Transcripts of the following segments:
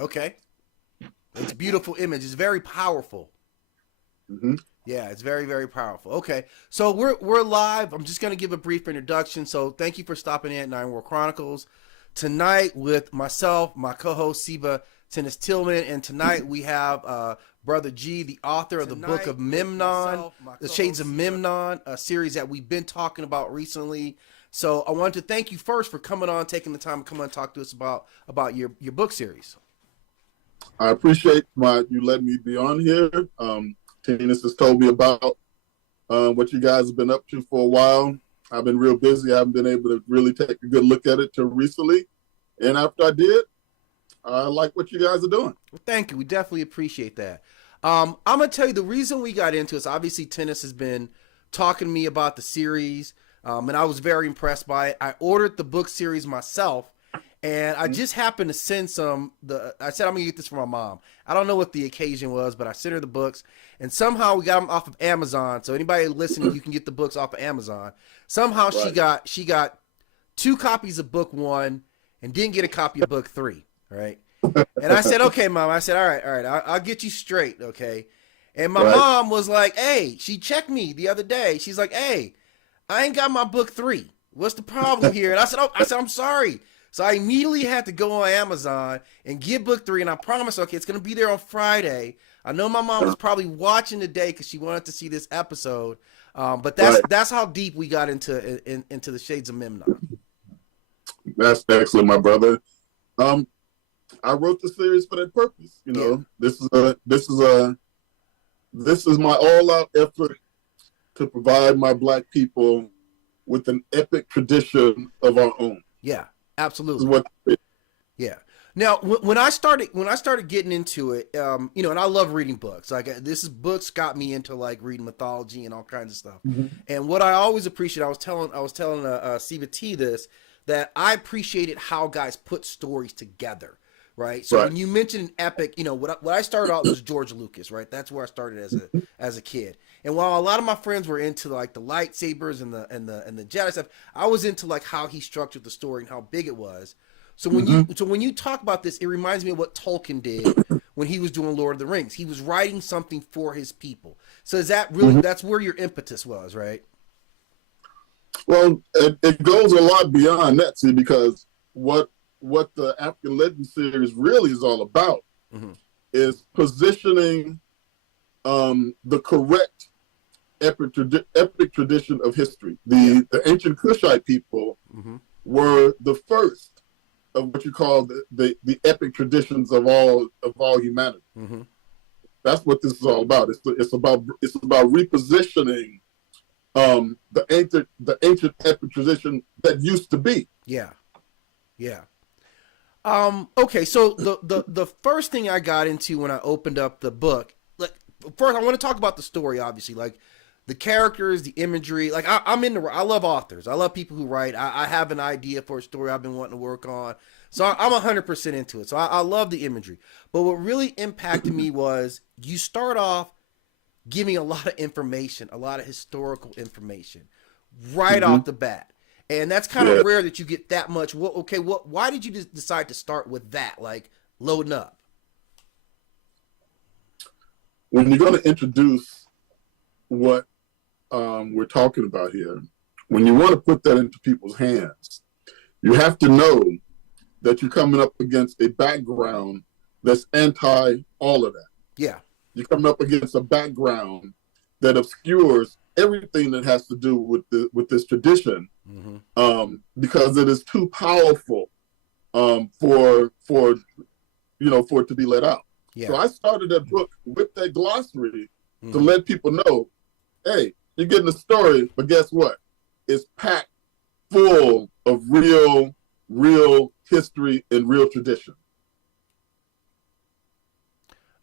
Okay. It's a beautiful image. It's very powerful. Hmm. Yeah, it's very, very powerful. Okay, so we're live. I'm just gonna give a brief introduction. So thank you for stopping in at Nine World Chronicles tonight with myself, my co-host Siba Tennis Tillman, and tonight we have Brother G, the author of the book of Memnon, the Shades of Memnon, a series that we've been talking about recently. So I wanted to thank you first for coming on, taking the time to come on and talk to us about your book series. I appreciate you letting me be on here. Tennis has told me about what you guys have been up to for a while. I've been real busy. I haven't been able to really take a good look at it till recently. And after I did, I like what you guys are doing. Well, thank you. We definitely appreciate that. I'm gonna tell you the reason we got into it. Obviously, Tennis has been talking to me about the series, and I was very impressed by it. I ordered the book series myself, and I just happened to send some. I said I'm gonna get this for my mom. I don't know what the occasion was, but I sent her the books, and somehow we got them off of Amazon. So anybody listening, you can get the books off of Amazon. Somehow Right. she got 2 copies of book 1 and didn't get a copy of book 3. Right. And I said, okay, mom. I said, all right, I'll get you straight, okay. And my Right. mom was like, hey, she checked me the other day. She's like, hey, I ain't got my book 3. What's the problem here? And I said, I'm sorry. So I immediately had to go on Amazon and get book 3, and I promised, okay, it's gonna be there on Friday. I know my mom is probably watching today because she wanted to see this episode, but Right. that's how deep we got into the Shades of Memnon. That's excellent, my brother. Um, I wrote the series for that purpose. You Yeah, know, this is my all-out effort to provide my Black people with an epic tradition of our own. yeah, This is absolutely. what. Yeah. Now, when I started getting into it, and I love reading books. Like books got me into like reading mythology and all kinds of stuff. Mhm. And what I always appreciate, I was telling Siva T this, that I appreciated how guys put stories together. Right. So Right. when you mentioned an epic, what I started out was George Lucas. Right. That's where I started as a kid. And while a lot of my friends were into like the lightsabers and the Jedi stuff, I was into like how he structured the story and how big it was. Hmm. So when you talk about this, it reminds me of what Tolkien did when he was doing Lord of the Rings. He was writing something for his people. So is that really Hmm. that's where your impetus was, right? Well, it goes a lot beyond that, see, because what the African Legend series really is all about Mm-hmm. is positioning the correct epic tradition of history. Yeah. The ancient Kushite people Mm-hmm. were the first of what you call the epic traditions of all humanity. Mm-hmm. That's what this is all about. It's about repositioning the ancient epic tradition that used to be. Yeah. Yeah. Okay, so the first thing I got into when I opened up the book, like first I want to talk about the story, obviously, like the characters, the imagery. Like I love authors. I love people who write. I have an idea for a story I've been wanting to work on, so I'm 100% into it. So I love the imagery. But what really impacted me was you start off giving a lot of information, a lot of historical information, right Mm-hmm. off the bat. And that's kind of Yeah. rare that you get that much. Well, okay, why did you just decide to start with that, like loading up? When you're going to introduce what we're talking about here, when you want to put that into people's hands, you have to know that you're coming up against a background that's anti all of that. Yeah. You're coming up against a background that obscures everything that has to do with this tradition, Mm-hmm. because it is too powerful for for it to be let out. So Yeah. I started that book with that glossary to Mm-hmm. let people know, hey, you're getting a story, but guess what? It's packed full of real history and real tradition.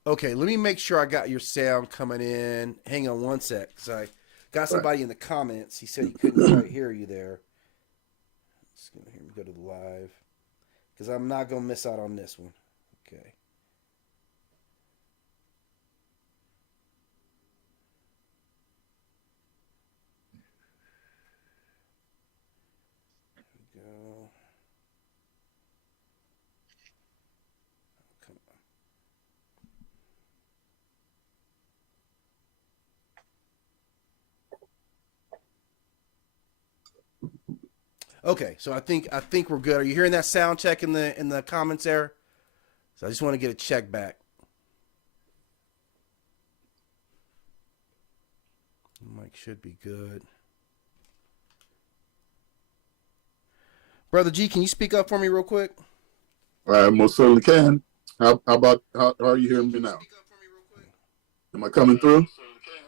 Okay, let me make sure I got your sound coming in. Hang on one sec, because I got Right. somebody in the comments. He said he couldn't quite hear you there. Just gonna hear me go to the live, because I'm not gonna miss out on this one. Okay. Go. Come Okay, so I think we're good. Are you hearing that sound check in the comments there? So I just want to get a check back. Mic should be good. Brother G, can you speak up for me real quick? I most certainly can. How are you hearing me now? Am I coming through?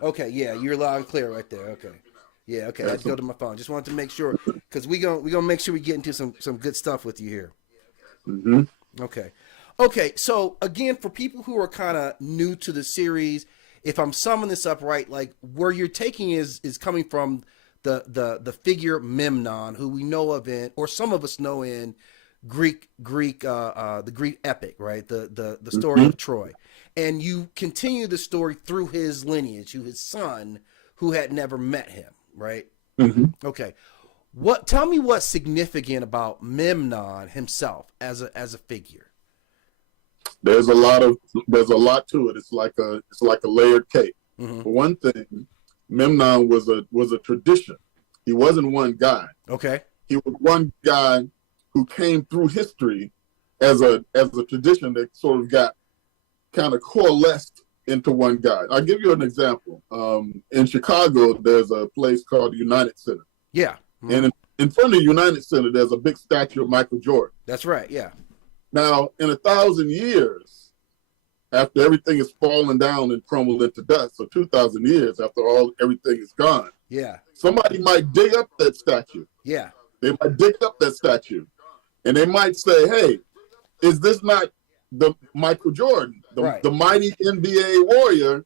Okay, yeah, you're loud and clear right there. Okay. Yeah, okay. I had to go to my phone. Just wanted to make sure, because we gonna make sure we get into some good stuff with you here. Mm-hmm. Okay. So again, for people who are kind of new to the series, if I'm summing this up right, like where you're taking is coming from the figure Memnon, who we know of in, or some of us know in the Greek epic, right? The story of Troy, and you continue the story through his lineage, to his son, who had never met him, right? Mm-hmm. Okay. Tell me what's significant about Memnon himself as a figure. There's a lot to it. It's like a layered cake. Mm-hmm. For one thing, Memnon was a tradition. He wasn't one guy. Okay. He was one guy who came through history as a tradition that sort of got kind of coalesced into one guy. I'll give you an example. In Chicago, there's a place called the United Center. Yeah. Mm-hmm. And in front of the United Center, there's a big statue of Michael Jordan. That's right. Yeah. Now, in 1,000 years, after everything is fallen down and crumbled into dust, so 2,000 years after everything is gone, yeah, somebody might dig up that statue. Yeah. They might dig up that statue, and they might say, "Hey, is this not the Michael Jordan, the mighty NBA warrior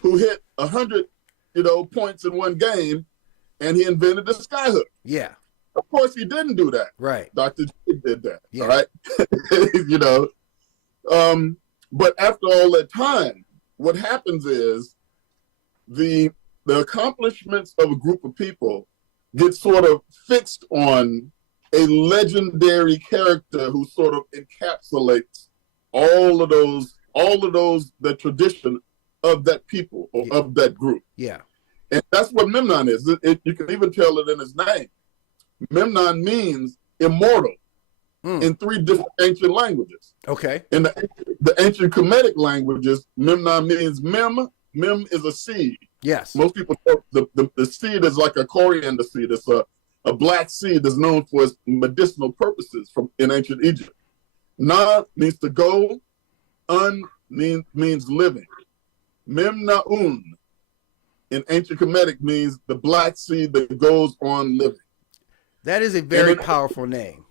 who hit 100, points in one game, and he invented the skyhook?" Yeah. Of course, he didn't do that. Right. Dr. G did that. Yeah. All right. But after all that time, what happens is the accomplishments of a group of people get sort of fixed on a legendary character who sort of encapsulates all of those, the tradition of that people or of that group. Yeah. And that's what Memnon is. You can even tell it in his name. Memnon means immortal in 3 different ancient languages. Okay. In the ancient Kemetic languages, Memnon means mem. Mem is a seed. Yes. Most people know the seed is like a coriander seed. It's a black seed that's known for its medicinal purposes in ancient Egypt. Na means to go. Un means living. Memnaun in ancient Kemetic means the black seed that goes on living. That is a very powerful name.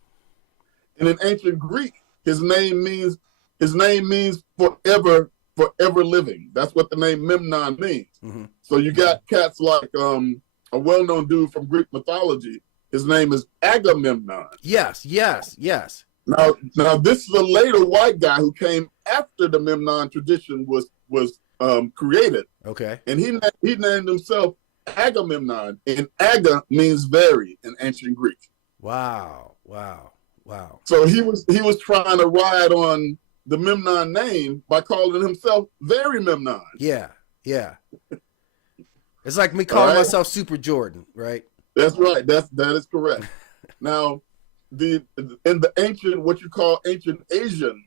And in ancient Greek, his name means forever living. That's what the name Memnon means. Mm-hmm. So you got cats like a well-known dude from Greek mythology. His name is Agamemnon. Yes. Now this is a later white guy who came after the Memnon tradition was created. Okay. And he named himself Agamemnon, and Aga means very in ancient Greek. Wow. So he was trying to ride on the Memnon name by calling himself Very Memnon. Yeah. It's like me calling myself Super Jordan, right? That's right. That is correct. Now, in the ancient, what you call ancient Asian,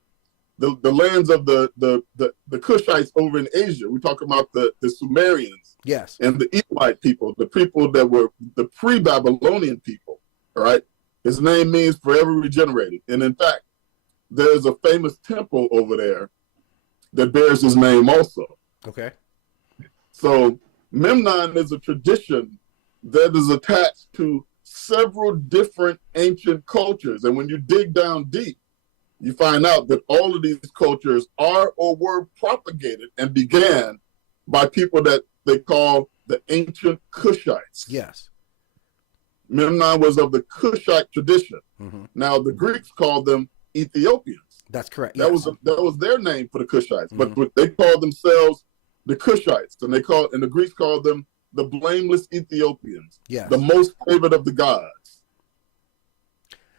the lands of the Kushites over in Asia, we talk about the Sumerians. Yes. And the Elamite people, the people that were the pre-Babylonian people, all right? His name means forever regenerated. And in fact, there's a famous temple over there that bears his name also. Okay. So Memnon is a tradition that is attached to several different ancient cultures. And when you dig down deep, you find out that all of these cultures are or were propagated and began by people that they call the ancient Kushites. Yes. Memnon was of the Kushite tradition. Mm-hmm. Now, the Greeks called them Ethiopians. That's correct. That was their name for the Kushites. Mm-hmm. But they called themselves the Kushites, and the Greeks called them the blameless Ethiopians. Yes. The most favored of the gods.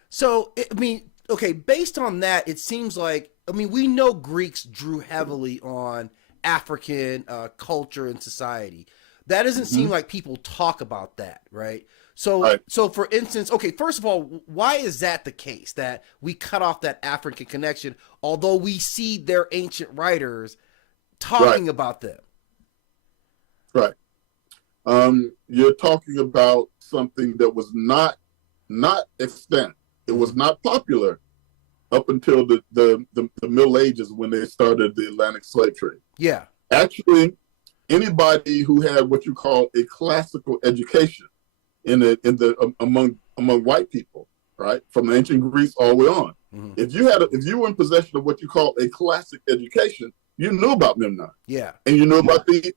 So, based on that, it seems like, we know Greeks drew heavily on African culture and society. That doesn't seem like people talk about that, right? So, Right. so for instance, okay, first of all, why is that the case that we cut off that African connection, although we see their ancient writers Right. talking about them? Right. You're talking about something that was not extant. It was not popular up until the Middle Ages when they started the Atlantic slave trade. Yeah. Actually, anybody who had what you call a classical education among white people, right, from ancient Greece all the way on, Mm-hmm. if you were in possession of what you call a classic education, you knew about Memnon, Yeah. and you knew about the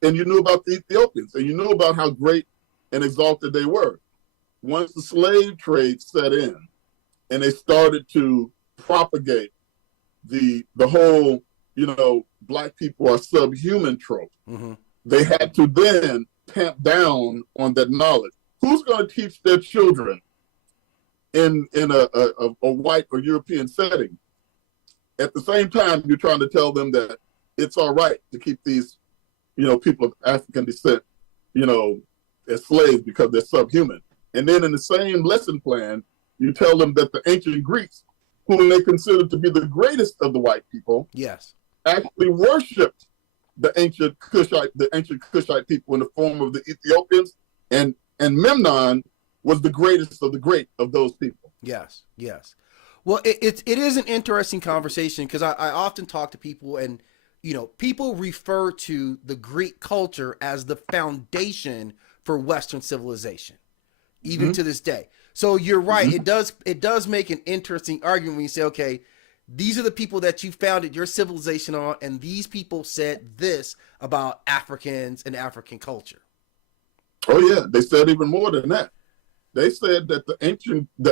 Ethiopians, and you knew about how great and exalted they were. Once the slave trade set in, and they started to propagate the whole, black people are subhuman trope, Mm-hmm. they had to then tamp down on that knowledge. Who's going to teach their children in a white or European setting? At the same time, you're trying to tell them that it's all right to keep these, people of African descent, as slaves because they're subhuman. And then in the same lesson plan, you tell them that the ancient Greeks, whom they considered to be the greatest of the white people, Yes. actually worshipped the ancient Kushite people in the form of the Ethiopians, and Memnon was the greatest of the great of those people. Yes. Yes. Well, it is an interesting conversation because I often talk to people and, people refer to the Greek culture as the foundation for Western civilization, even Mm-hmm. to this day. So you're right. Mm-hmm. It does make an interesting argument when you say, okay, these are the people that you founded your civilization on, and these people said this about Africans and African culture. Oh yeah, they said even more than that. They said that the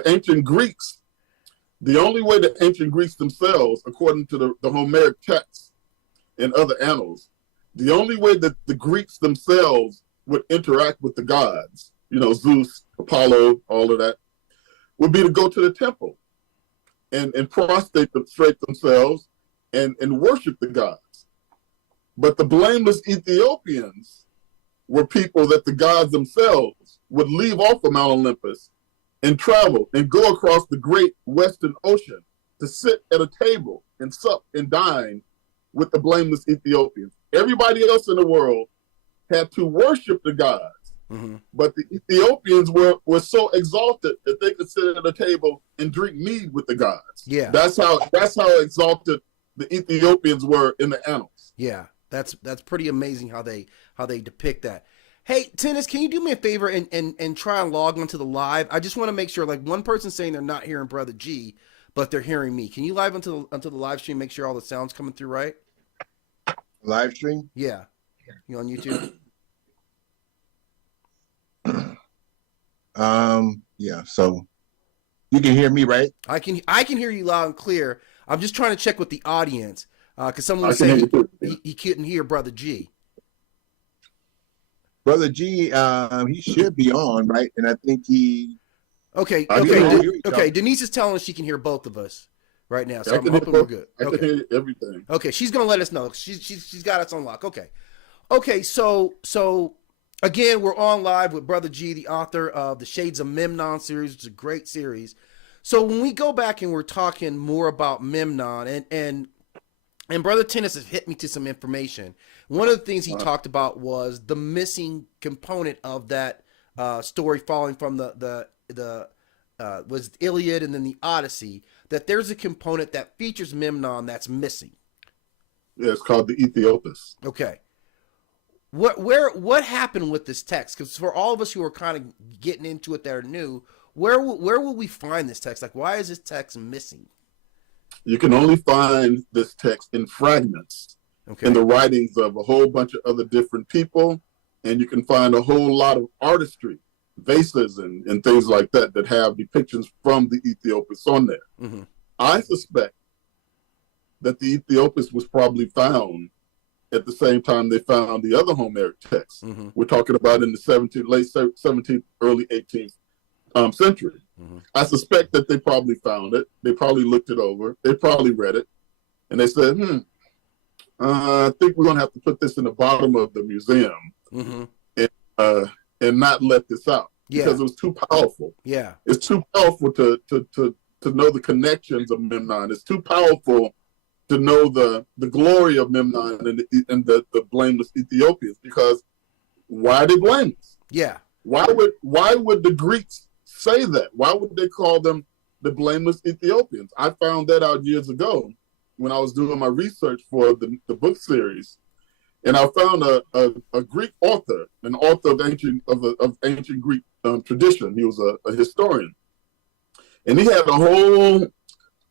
ancient Greeks, the only way the ancient Greeks themselves, according to the Homeric texts and other annals, the only way that the Greeks themselves would interact with the gods, Zeus, Apollo, all of that, would be to go to the temple and prostrate themselves and worship the gods. But the blameless Ethiopians were people that the gods themselves would leave off of Mount Olympus and travel and go across the great Western Ocean to sit at a table and sup and dine with the blameless Ethiopians. Everybody else in the world had to worship the gods. Mm-hmm. But the Ethiopians were so exalted that they could sit at a table and drink mead with the gods. Yeah. That's how exalted the Ethiopians were in the annals. Yeah. That's pretty amazing how they depict that. Hey, Tennis, can you do me a favor and try and log onto the live? I just want to make sure, like, one person's saying they're not hearing Brother G, but they're hearing me. Can you live onto the live stream, make sure all the sound's coming through right? Live stream? Yeah. You on YouTube? Yeah, so you can hear me, right? I can hear you loud and clear. I'm just trying to check with the audience because someone was I can saying hear you too. he couldn't hear Brother G. Brother G, he should be on, right? And I think he Okay, I can okay, hear you. okay. Denise is telling us she can hear both of us right now, so I I'm can hear hoping we're both. good. I can Okay, hear everything. okay. She's gonna let us know. She's got us on lock. Okay. So again, we're on live with Brother G, the author of the Shades of Memnon series, which is a great series. So when we go back and we're talking more about Memnon and Brother Tennis has hit me to some information. One of the things he talked about was the missing component of that story, falling from the was Iliad and then the Odyssey. That there's a component that features Memnon that's missing. Yeah, it's called the Ethiopians. Okay, what happened with this text? Because for all of us who are kind of getting into it that are new, where will we find this text? Like, why is this text missing? You can only find this text in fragments Okay. in the writings of a whole bunch of other different people, and you can find a whole lot of artistry, vases and things like that have depictions from the Ethiopians on there. Mm-hmm. I suspect that the Ethiopians was probably found at the same time they found the other Homeric texts. Mm-hmm. We're talking about in the late 17th, early 18th century. Mm-hmm. I suspect that they probably found it. They probably looked it over. They probably read it. And they said, I think we're going to have to put this in the bottom of the museum Mm-hmm. and not let this out. Yeah. because it was too powerful. Yeah. It's too powerful to know the connections of Memnon. It's too powerful to know the glory of Memnon and the blameless Ethiopians. Because why are they blameless? Yeah. Why would the Greeks say that? Why would they call them the blameless Ethiopians? I found that out years ago when I was doing my research for the book series, and I found a Greek author, an author of ancient Greek tradition. He was a historian, and he had a whole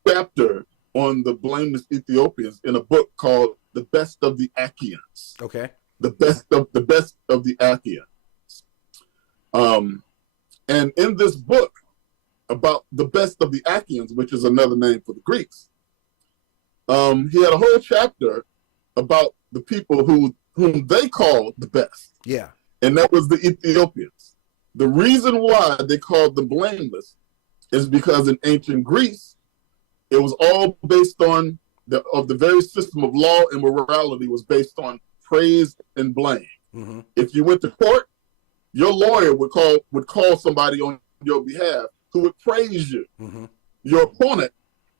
chapter on the blameless Ethiopians in a book called "The Best of the Achaeans." Okay. The best of the Achaeans. And in this book about the best of the Achaeans, which is another name for the Greeks, he had a whole chapter about the people whom they called the best. Yeah. And that was the Ethiopians. The reason why they called them blameless is because in ancient Greece, it was all based on the very system of law and morality was based on praise and blame. Mm-hmm. If you went to court, your lawyer would call somebody on your behalf who would praise you. Mm-hmm. Your opponent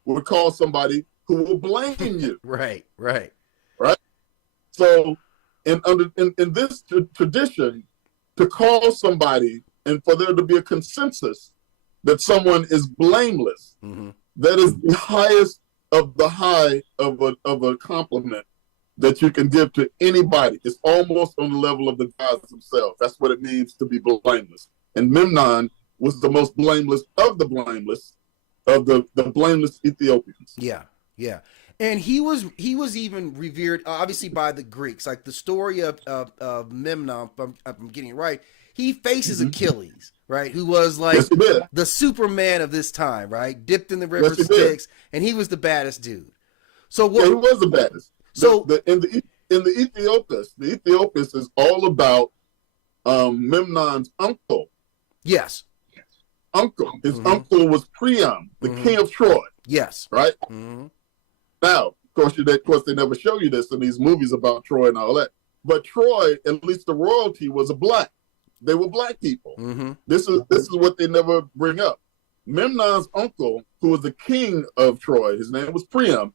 would call somebody who will blame you. Right. Right. So, in this tradition, to call somebody and for there to be a consensus that someone is blameless, Mm-hmm. that is the highest of the high of a compliment that you can give to anybody. It's almost on the level of the gods themselves. That's what it means to be blameless. And Memnon was the most blameless of the blameless of the blameless Ethiopians. Yeah. Yeah. And he was even revered, obviously, by the Greeks. Like the story of Memnon, if I'm getting it right, he faces Achilles, right? Who was like the Superman of this time, right? Dipped in the river Styx, and he was the baddest dude. So what? Yeah, he was the baddest. So in the Ethiopians is all about Memnon's uncle. Yes. His uncle was Priam, the king of Troy. Yes. Right? Mm-hmm. Now, of course, they never show you this in these movies about Troy and all that. But Troy, at least the royalty, was black. They were black people. Mm-hmm. This is what they never bring up. Memnon's uncle, who was the king of Troy, his name was Priam.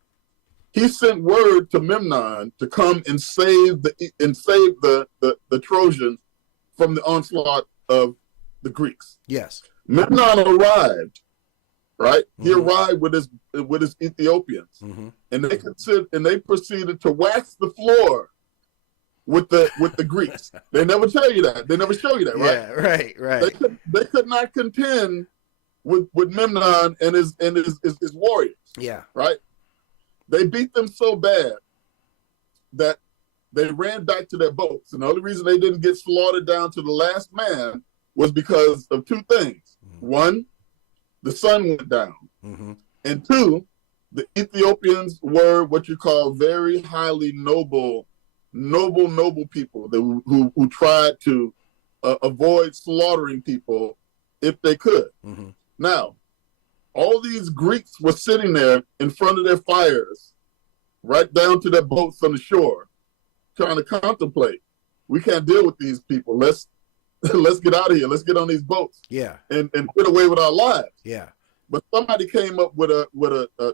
He sent word to Memnon to come and save the Trojans from the onslaught of the Greeks. Yes. Memnon arrived, right? Mm-hmm. He arrived with his Ethiopians, mm-hmm. and they proceeded to wax the floor with the Greeks. They never tell you that. They never show you that, right? Yeah, right. They could not contend with Memnon and his warriors. Yeah. Right? They beat them so bad that they ran back to their boats. And the only reason they didn't get slaughtered down to the last man was because of two things. Mm-hmm. One, the sun went down. Mm-hmm. And two, the Ethiopians were what you call very highly noble people who tried to avoid slaughtering people if they could. Mm-hmm. Now, all these Greeks were sitting there in front of their fires, right down to their boats on the shore, trying to contemplate. We can't deal with these people. Let's get out of here. Let's get on these boats. Yeah. And get away with our lives. Yeah. But somebody came up with a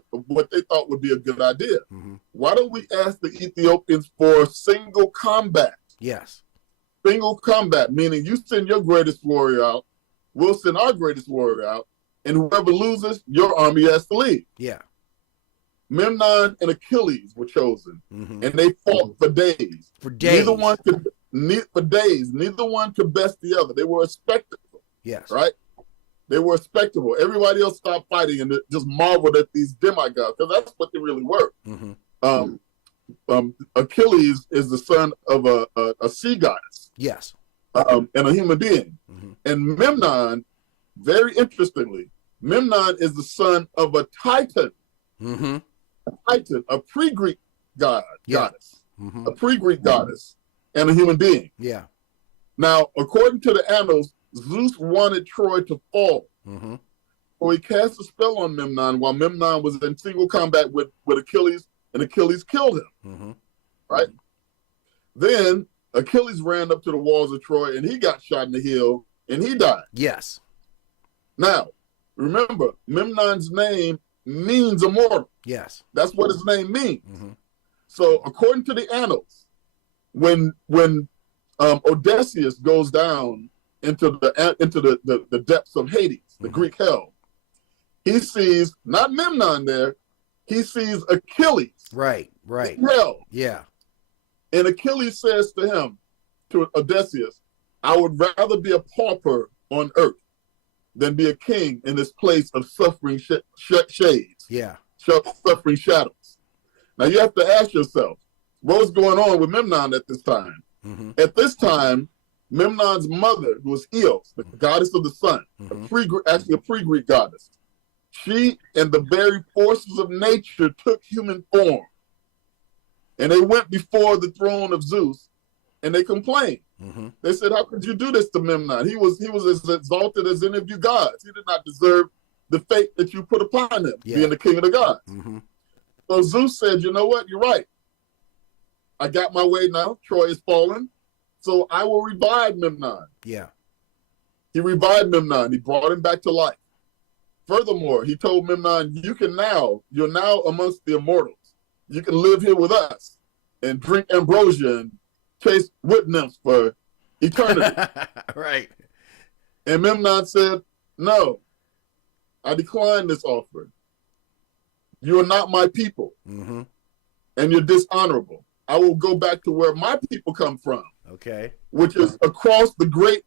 what they thought would be a good idea. Mm-hmm. Why don't we ask the Ethiopians for single combat? Yes. Single combat, meaning you send your greatest warrior out, we'll send our greatest warrior out, and whoever loses, your army has to leave. Yeah. Memnon and Achilles were chosen, mm-hmm. and they fought for days. For days. Neither one could best the other. They were a spectacle. Yes. Right? They were a spectacle. Everybody else stopped fighting and just marveled at these demigods, because that's what they really were. Mm-hmm. Achilles is the son of a sea goddess. Yes. And a human being. Mm-hmm. And Memnon, very interestingly, Memnon is the son of a Titan. Mm-hmm. A Titan, a pre-Greek goddess. Mm-hmm. A pre-Greek goddess and a human being. Yeah. Now, according to the annals, Zeus wanted Troy to fall. Mm-hmm. So he cast a spell on Memnon while Memnon was in single combat with Achilles, and Achilles killed him. Mm-hmm. Right? Then Achilles ran up to the walls of Troy, and he got shot in the heel, and he died. Yes. Now, remember, Memnon's name means immortal. Yes. That's what his name means. Mm-hmm. So, according to the annals, when Odysseus goes down into the depths of Hades, the Greek hell, he sees not Memnon there, he sees Achilles. Right. Right. In hell. Yeah. And Achilles says to him, to Odysseus, I would rather be a pauper on earth than be a king in this place of suffering shades. Yeah. Suffering shadows. Now you have to ask yourself, what was going on with Memnon at this time? Mm-hmm. At this time, Memnon's mother, who was Eos, the goddess of the sun, actually a pre-Greek goddess, she and the very forces of nature took human form. And they went before the throne of Zeus and they complained. Mm-hmm. They said, how could you do this to Memnon? He was as exalted as any of you gods. He did not deserve the fate that you put upon him, being the king of the gods. Mm-hmm. So Zeus said, you know what? You're right. I got my way now. Troy is fallen. So I will revive Memnon. Yeah. He revived Memnon. He brought him back to life. Furthermore, he told Memnon, you're now amongst the immortals. You can live here with us and drink ambrosia and chase wood nymphs for eternity. Right. And Memnon said, no, I decline this offer. You are not my people, Mm-hmm. and you're dishonorable. I will go back to where my people come from, Okay. which is across the great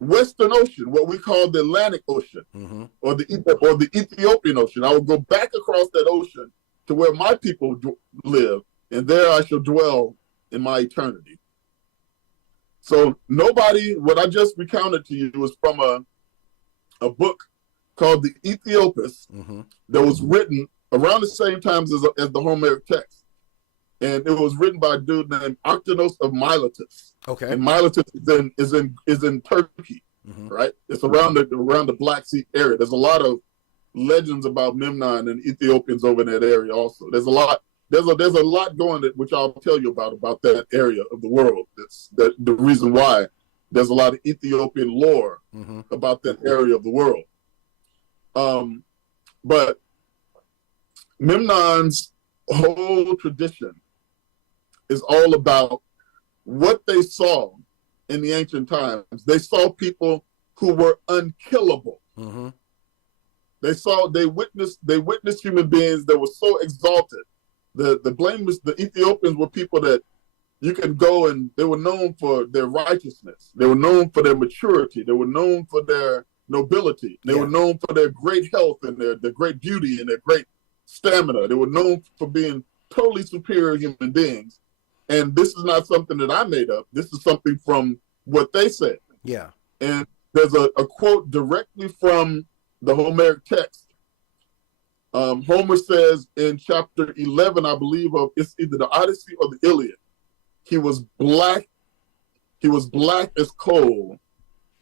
Western Ocean, what we call the Atlantic Ocean, Mm-hmm. or the Ethiopian Ocean. I will go back across that ocean to where my people live, and there I shall dwell in my eternity. So what I just recounted to you was from a book called the Ethiopians Mm-hmm. that was written around the same time as the Homeric text. And it was written by a dude named Octanos of Miletus. Okay. And Miletus is in Turkey, Mm-hmm. right? It's around the Black Sea area. There's a lot of legends about Memnon and Ethiopians over in that area also. There's a lot going on, which I'll tell you about that area of the world. That's the reason why there's a lot of Ethiopian lore Mm-hmm. about that area of the world. But Memnon's whole tradition is all about what they saw in the ancient times. They saw people who were unkillable. Mm-hmm. They witnessed human beings that were so exalted. The Ethiopians were people that you can go, and they were known for their righteousness. They were known for their maturity. They were known for their nobility. They were known for their great health and their great beauty and their great stamina. They were known for being totally superior human beings. And this is not something that I made up. This is something from what they said. Yeah. And there's a quote directly from the Homeric text. Homer says in chapter 11, I believe, of it's either the Odyssey or the Iliad, he was black as coal,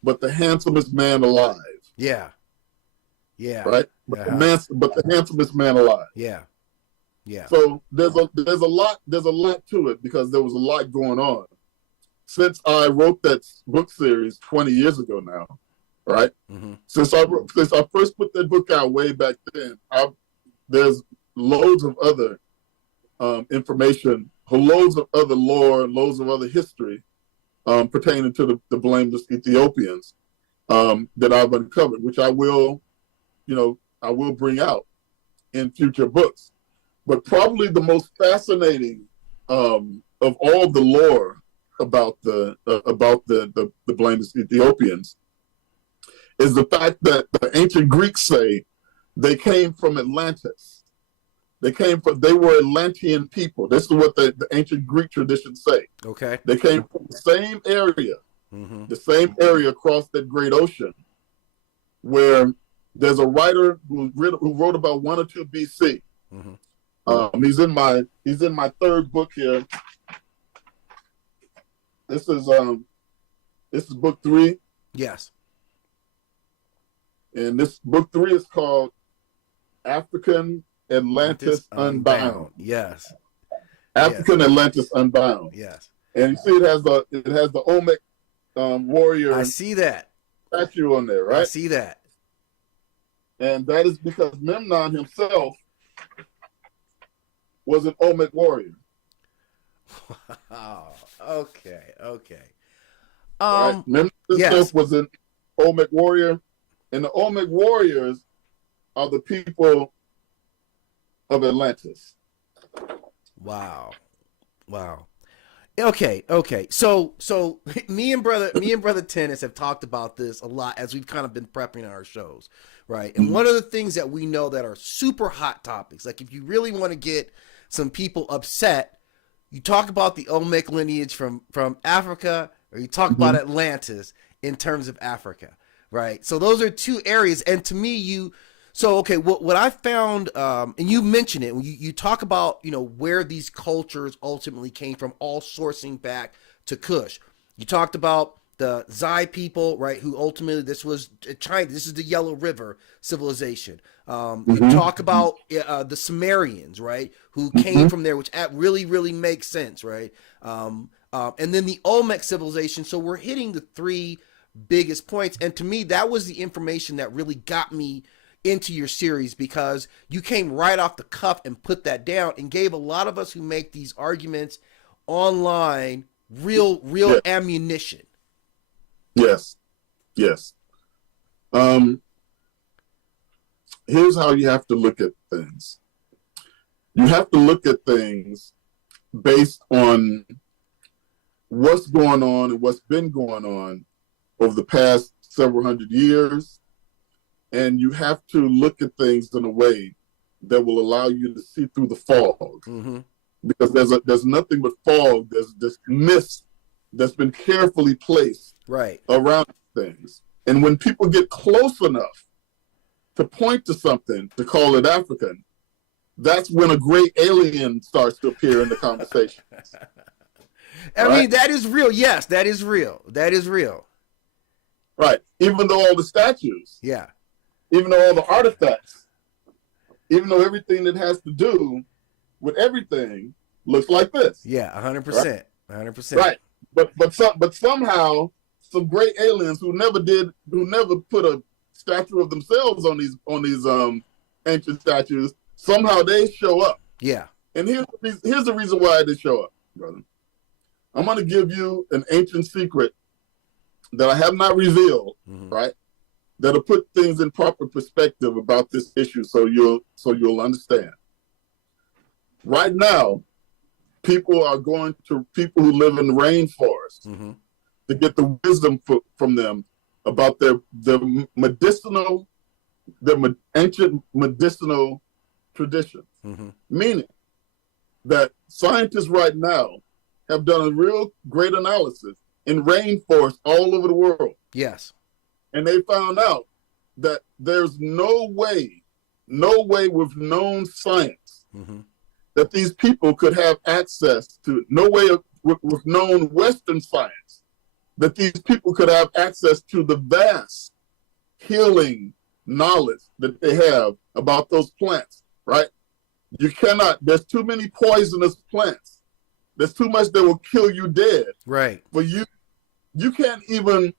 but the handsomest man alive. Yeah. Yeah. Right? But the handsomest man alive. Yeah. Yeah. So there's a lot to it, because there was a lot going on. Since I wrote that book series 20 years ago now, right? Mm-hmm. Since I first put that book out way back then, there's loads of other information, loads of other lore, loads of other history pertaining to the blameless Ethiopians that I've uncovered, which I will bring out in future books. But probably the most fascinating of all the lore about the blameless Ethiopians is the fact that the ancient Greeks say they came from Atlantis. They were Atlantean people. This is what the ancient Greek traditions say. Okay. They came from the same area, Mm-hmm. the same area across that great ocean, where there's a writer who wrote about 1 or 2 BC. Mm-hmm. He's in my third book here. This is book 3. Yes. And this book 3 is called African Atlantis Unbound. Yes. African Atlantis Unbound. Yes. And you see it has the Olmec warrior. I see that. statue on there, I right? see that. And that is because Memnon himself was an Olmec warrior. Oh, okay, okay. Right? Memnon yes. himself was an Olmec warrior, and the Olmec warriors are the people of Atlantis. Wow. Wow. Okay. So me and brother Tennis have talked about this a lot as we've kind of been prepping our shows, right? And one of the things that we know that are super hot topics, like if you really want to get some people upset, you talk about the Olmec lineage from Africa, or you talk about Atlantis in terms of Africa, right? So those are two areas, and to me, what I found, and you mentioned it when you talk about where these cultures ultimately came from, all sourcing back to Kush. You talked about the Zai people, right? Who ultimately this was China. This is the Yellow River civilization. You talk about the Sumerians, right? Who came from there, which really makes sense, right? And then the Olmec civilization. So we're hitting the three biggest points, and to me, that was the information that really got me into your series, because you came right off the cuff and put that down and gave a lot of us who make these arguments online real ammunition. Yes. Here's how you have to look at things. You have to look at things based on what's going on and what's been going on over the past several hundred years. And you have to look at things in a way that will allow you to see through the fog. Because there's nothing but fog. There's this mist that's been carefully placed around things. And when people get close enough to point to something, to call it African, that's when a great alien starts to appear in the conversation. I mean, that is real. Yes, that is real. That is real. Right. Even though all the statues. Yeah. Even though all the artifacts. Even though everything that has to do with everything looks like this. Yeah, 100%. 100%. Right. But somehow some great aliens who never put a statue of themselves on these ancient statues, somehow they show up. Yeah. And here's the reason why they show up, brother. I'm going to give you an ancient secret that I have not revealed, right? That'll put things in proper perspective about this issue, so you'll understand. Right now, people who live in the rainforest to get the wisdom from them about their ancient medicinal traditions. Meaning that scientists right now have done a real great analysis in rainforests all over the world. Yes. And they found out that there's no way with known science that these people could have access to, no way with known Western science that these people could have access to the vast healing knowledge that they have about those plants, right? You cannot, there's too many poisonous plants. There's too much that will kill you dead. Right. But you can't even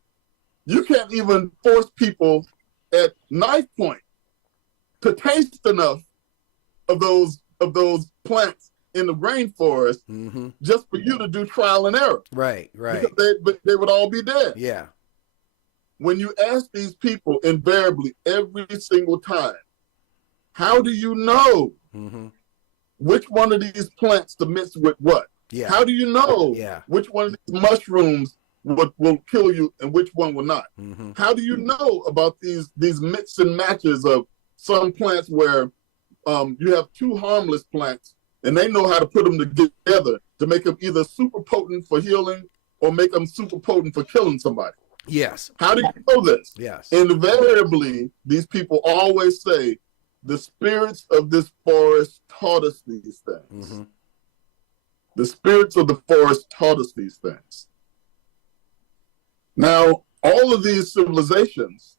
force people at knife point to taste enough of those plants in the rainforest just for you to do trial and error. Right. Because they would all be dead. Yeah. When you ask these people invariably every single time, how do you know which one of these plants to mix with what? Yeah. How do you know which one of these mushrooms will kill you and which one will not? How do you know about these mix and matches of some plants where you have two harmless plants and they know how to put them together to make them either super potent for healing or make them super potent for killing somebody? Yes. How do you know this? Yes. Invariably, these people always say, the spirits of this forest taught us these things. The spirits of the forest taught us these things. Now, all of these civilizations,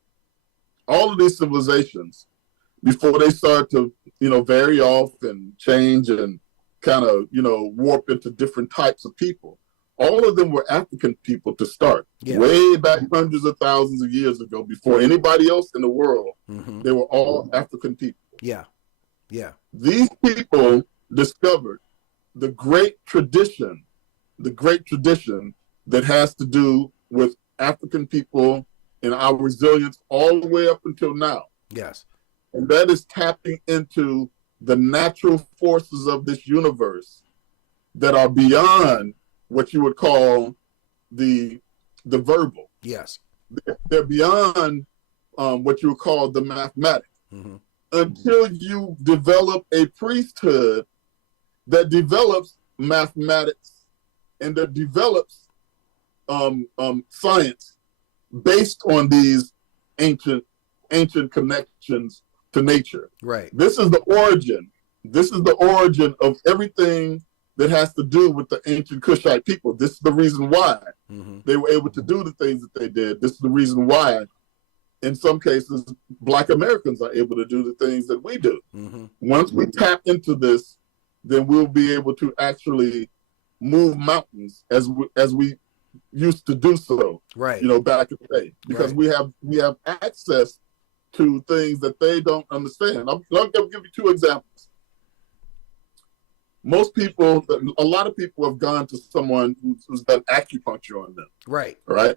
before they start to, vary off and change and kind of, warp into different types of people, all of them were African people to start. Yeah. Way back hundreds of thousands of years ago, before anybody else in the world, they were all African people. Yeah. Yeah. These people discovered the great tradition that has to do with African people and our resilience all the way up until now. Yes. And that is tapping into the natural forces of this universe that are beyond what you would call the verbal. Yes. They're beyond what you would call the mathematics. Until you develop a priesthood that develops mathematics and that develops science based on these ancient connections to nature. Right. This is the origin. This is the origin of everything that has to do with the ancient Kushite people. This is the reason why they were able to do the things that they did. This is the reason why, in some cases, Black Americans are able to do the things that we do. Once we tap into this, then we'll be able to actually move mountains as we used to do so. Right. You know, back in the day, because we have access to things that they don't understand. I'll give you two examples. A lot of people have gone to someone who's done acupuncture on them. Right. Right?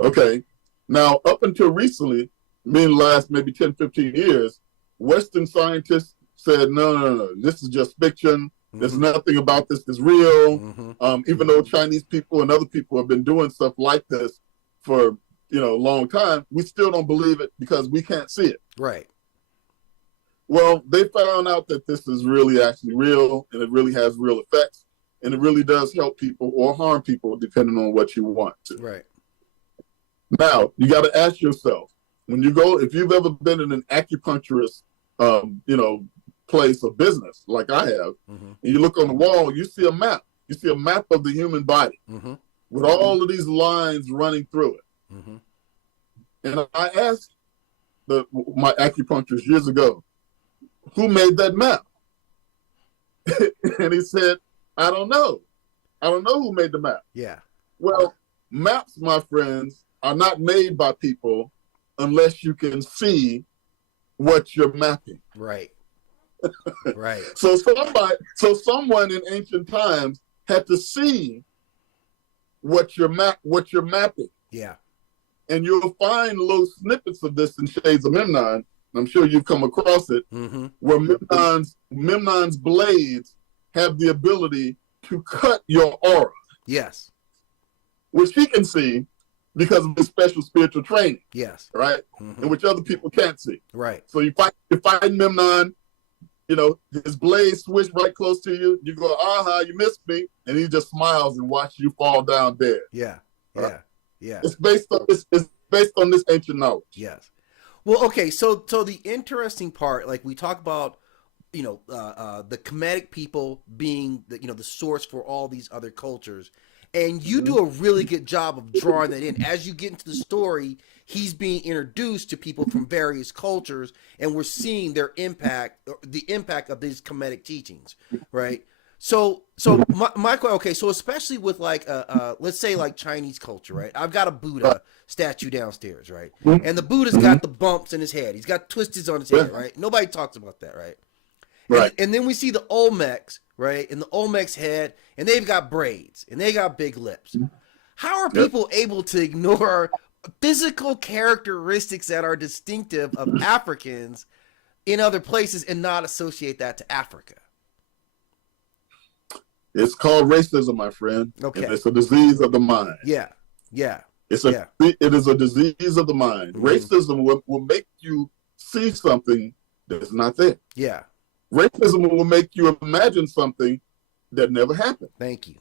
Okay. Now, up until recently, meaning the last maybe 10, 15 years, Western scientists said, no, this is just fiction. There's nothing about this that's real. Even though Chinese people and other people have been doing stuff like this for, a long time, we still don't believe it because we can't see it. Right. Well, they found out that this is really actually real, and it really has real effects, and it really does help people or harm people depending on what you want to. Right. Now, you got to ask yourself, when you go, if you've ever been in an acupuncturist, place or business like I have, and you look on the wall, you see a map. You see a map of the human body with all of these lines running through it. And I asked my acupuncturist years ago, who made that map? And he said, I don't know. I don't know who made the map. Yeah. Well, maps, my friends, are not made by people unless you can see what you're mapping. Right. Right. So someone in ancient times had to see what you're mapping. Yeah. And you'll find little snippets of this in Shades of Memnon. I'm sure you've come across it, where Memnon's blades have the ability to cut your aura. Yes. Which he can see because of his special spiritual training. Yes. Right? And which other people can't see. Right. So you find Memnon, his blade swish right close to you. You go, you missed me. And he just smiles and watches you fall down dead. Yeah. Yeah. Right? Yeah. It's based on this ancient knowledge. Yes. Well, okay. So the interesting part, like we talk about, the Kemetic people being the source for all these other cultures. And you do a really good job of drawing that in. As you get into the story, he's being introduced to people from various cultures, and we're seeing their impact, the impact of these Kemetic teachings, right? So my okay, so especially with like let's say like Chinese culture, right? I've got a Buddha statue downstairs, right? And the Buddha's got the bumps in his head. He's got twisties on his head, right? Nobody talks about that, right? Right. And then we see the Olmecs, right? And the Olmec's head, and they've got braids, and they got big lips. How are people able to ignore physical characteristics that are distinctive of Africans in other places and not associate that to Africa? It's called racism, my friend. Okay. And it's a disease of the mind. Yeah. Yeah. It is a disease of the mind. Racism will make you see something that's not there. Yeah. Racism will make you imagine something that never happened. Thank you.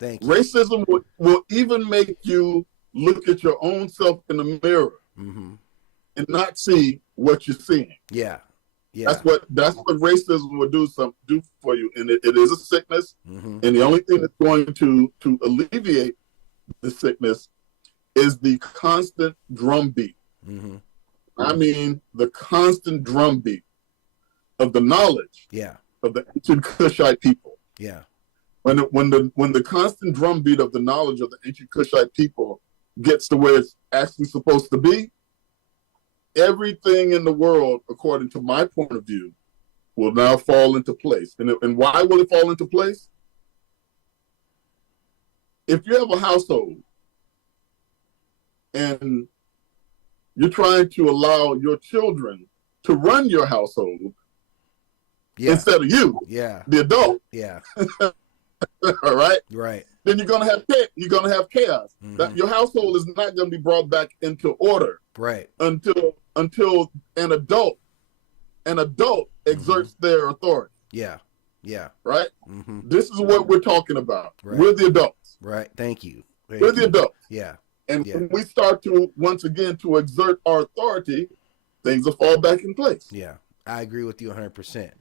Racism will even make you look at your own self in the mirror and not see what you're seeing. Yeah. Yeah. That's what racism will do for you. And it is a sickness. And the only thing that's going to alleviate the sickness is the constant drumbeat. I mean, the constant drumbeat of the knowledge of the ancient Kushite people. Yeah. when the constant drumbeat of the knowledge of the ancient Kushite people gets to where it's actually supposed to be, everything in the world, according to my point of view, will now fall into place. And why will it fall into place? If you have a household and you're trying to allow your children to run your household instead of you, the adult, all right, then you're gonna have chaos. That your household is not gonna be brought back into order, until an adult exerts their authority. Right. This is what we're talking about. We're the adults. Thank you. We're the adults. And when we start to once again to exert our authority, things will fall back in place. I agree with you 100%.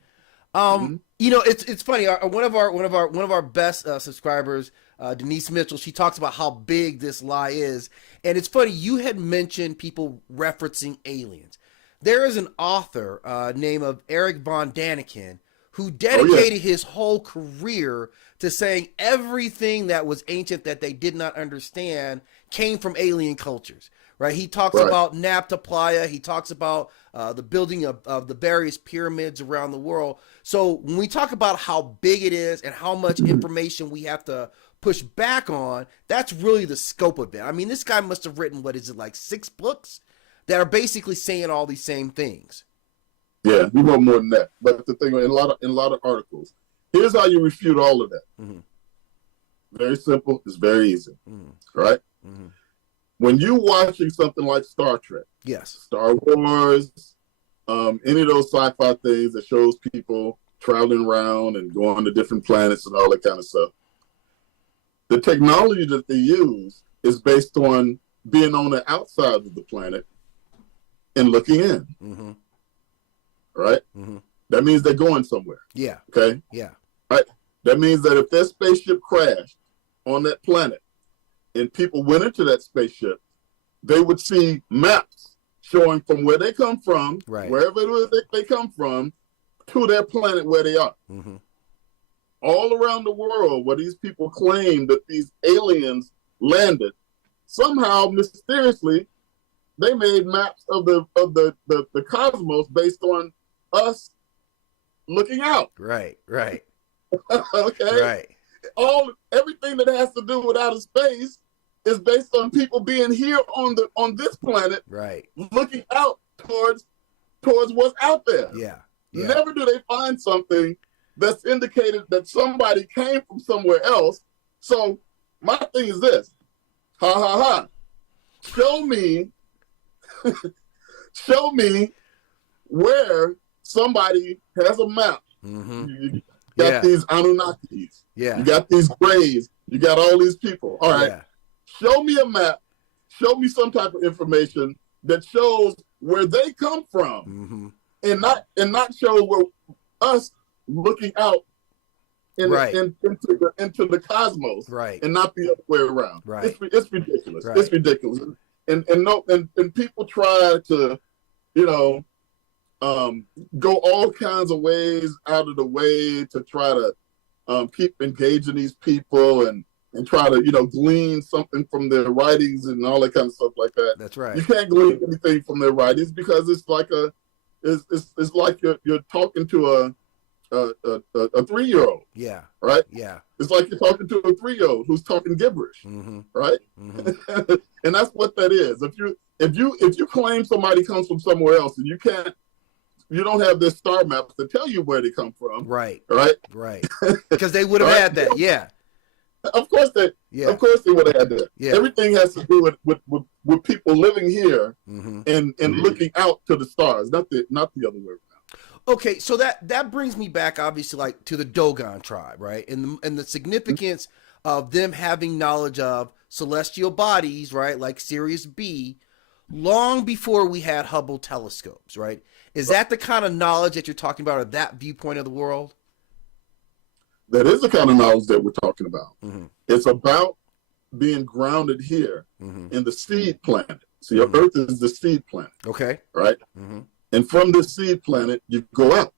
You know, it's funny. One of our best subscribers, Denise Mitchell, she talks about how big this lie is, and it's funny. You had mentioned people referencing aliens. There is an author named of Eric von Daniken who dedicated his whole career to saying everything that was ancient that they did not understand came from alien cultures. Right? He talks about Naphtali. He talks about the building of the various pyramids around the world. So when we talk about how big it is and how much information we have to push back on, that's really the scope of it. I mean, this guy must have written, what is it, like 6 books that are basically saying all these same things. Yeah, he wrote more than that. But the thing, in a lot of articles, here's how you refute all of that. Very simple. It's very easy. Right? When you're watching something like Star Trek, Star Wars, any of those sci-fi things that shows people traveling around and going to different planets and all that kind of stuff, the technology that they use is based on being on the outside of the planet and looking in. Right? That means they're going somewhere. Okay? Right? That means that if their spaceship crashed on that planet and people went into that spaceship, they would see maps showing from where they come from, wherever it is they come from, to their planet where they are. All around the world where these people claim that these aliens landed, somehow, mysteriously, they made maps of the cosmos based on us looking out. Okay? Everything that has to do with outer space is based on people being here on this planet, looking out towards what's out there. Never do they find something that's indicated that somebody came from somewhere else. So my thing is this: show me where somebody has a map. You got these Anunnakis. You got these Greys. You got all these people. All right. Show me a map. Show me some type of information that shows where they come from, and not show where us looking out into the cosmos, and not the other way around. It's ridiculous. It's ridiculous. And people try to, go all kinds of ways out of the way to try to keep engaging these people and try to, glean something from their writings and all that kind of stuff like that. That's right. You can't glean anything from their writings because it's like it's like you're talking to a 3-year-old. Right? It's like you're talking to a 3-year-old who's talking gibberish. Right? And that's what that is. If you claim somebody comes from somewhere else and you don't have this star maps to tell you where they come from. Right. Because they would have had that. Of course they would have had that. Everything has to do with people living here and looking out to the stars, not the other way around. Okay, so that brings me back, obviously, like to the Dogon tribe, right? And the significance of them having knowledge of celestial bodies, right, like Sirius B, long before we had Hubble telescopes, right? Is that the kind of knowledge that you're talking about, or that viewpoint of the world? That is the kind of knowledge that we're talking about. It's about being grounded here in the seed planet. So your Earth is the seed planet. Okay. Right? And from the seed planet, you go out.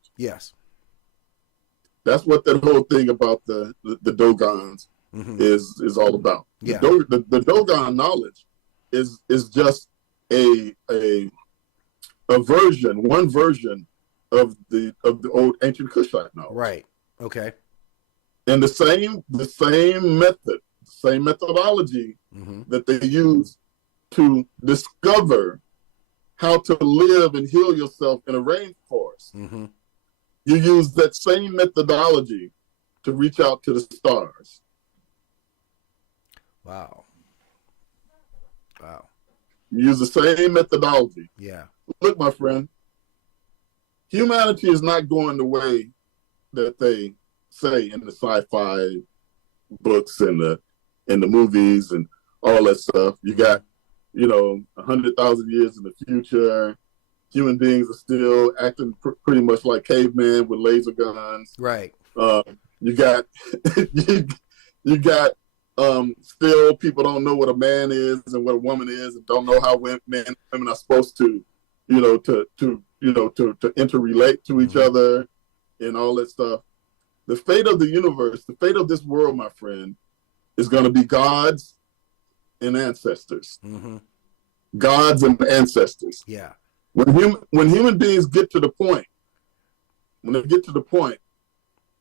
That's what that whole thing about the Dogons is all about. Yeah. The Dogon knowledge is just a version, one version of the old ancient Kushite knowledge. Right. Okay. And the same method, same methodology that they use to discover how to live and heal yourself in a rainforest. You use that same methodology to reach out to the stars. Wow. Wow. You use the same methodology. Yeah. Look, my friend, humanity is not going the way that they say in the sci-fi books and the movies and all that stuff. You got, 100,000 years in the future. Human beings are still acting pretty much like cavemen with laser guns. Right. You got you got still people don't know what a man is and what a woman is, and don't know how men and women are supposed to interrelate to each other and all that stuff. The fate of the universe, the fate of this world, my friend, is going to be gods and ancestors. Gods and ancestors. Yeah. When human beings get to the point,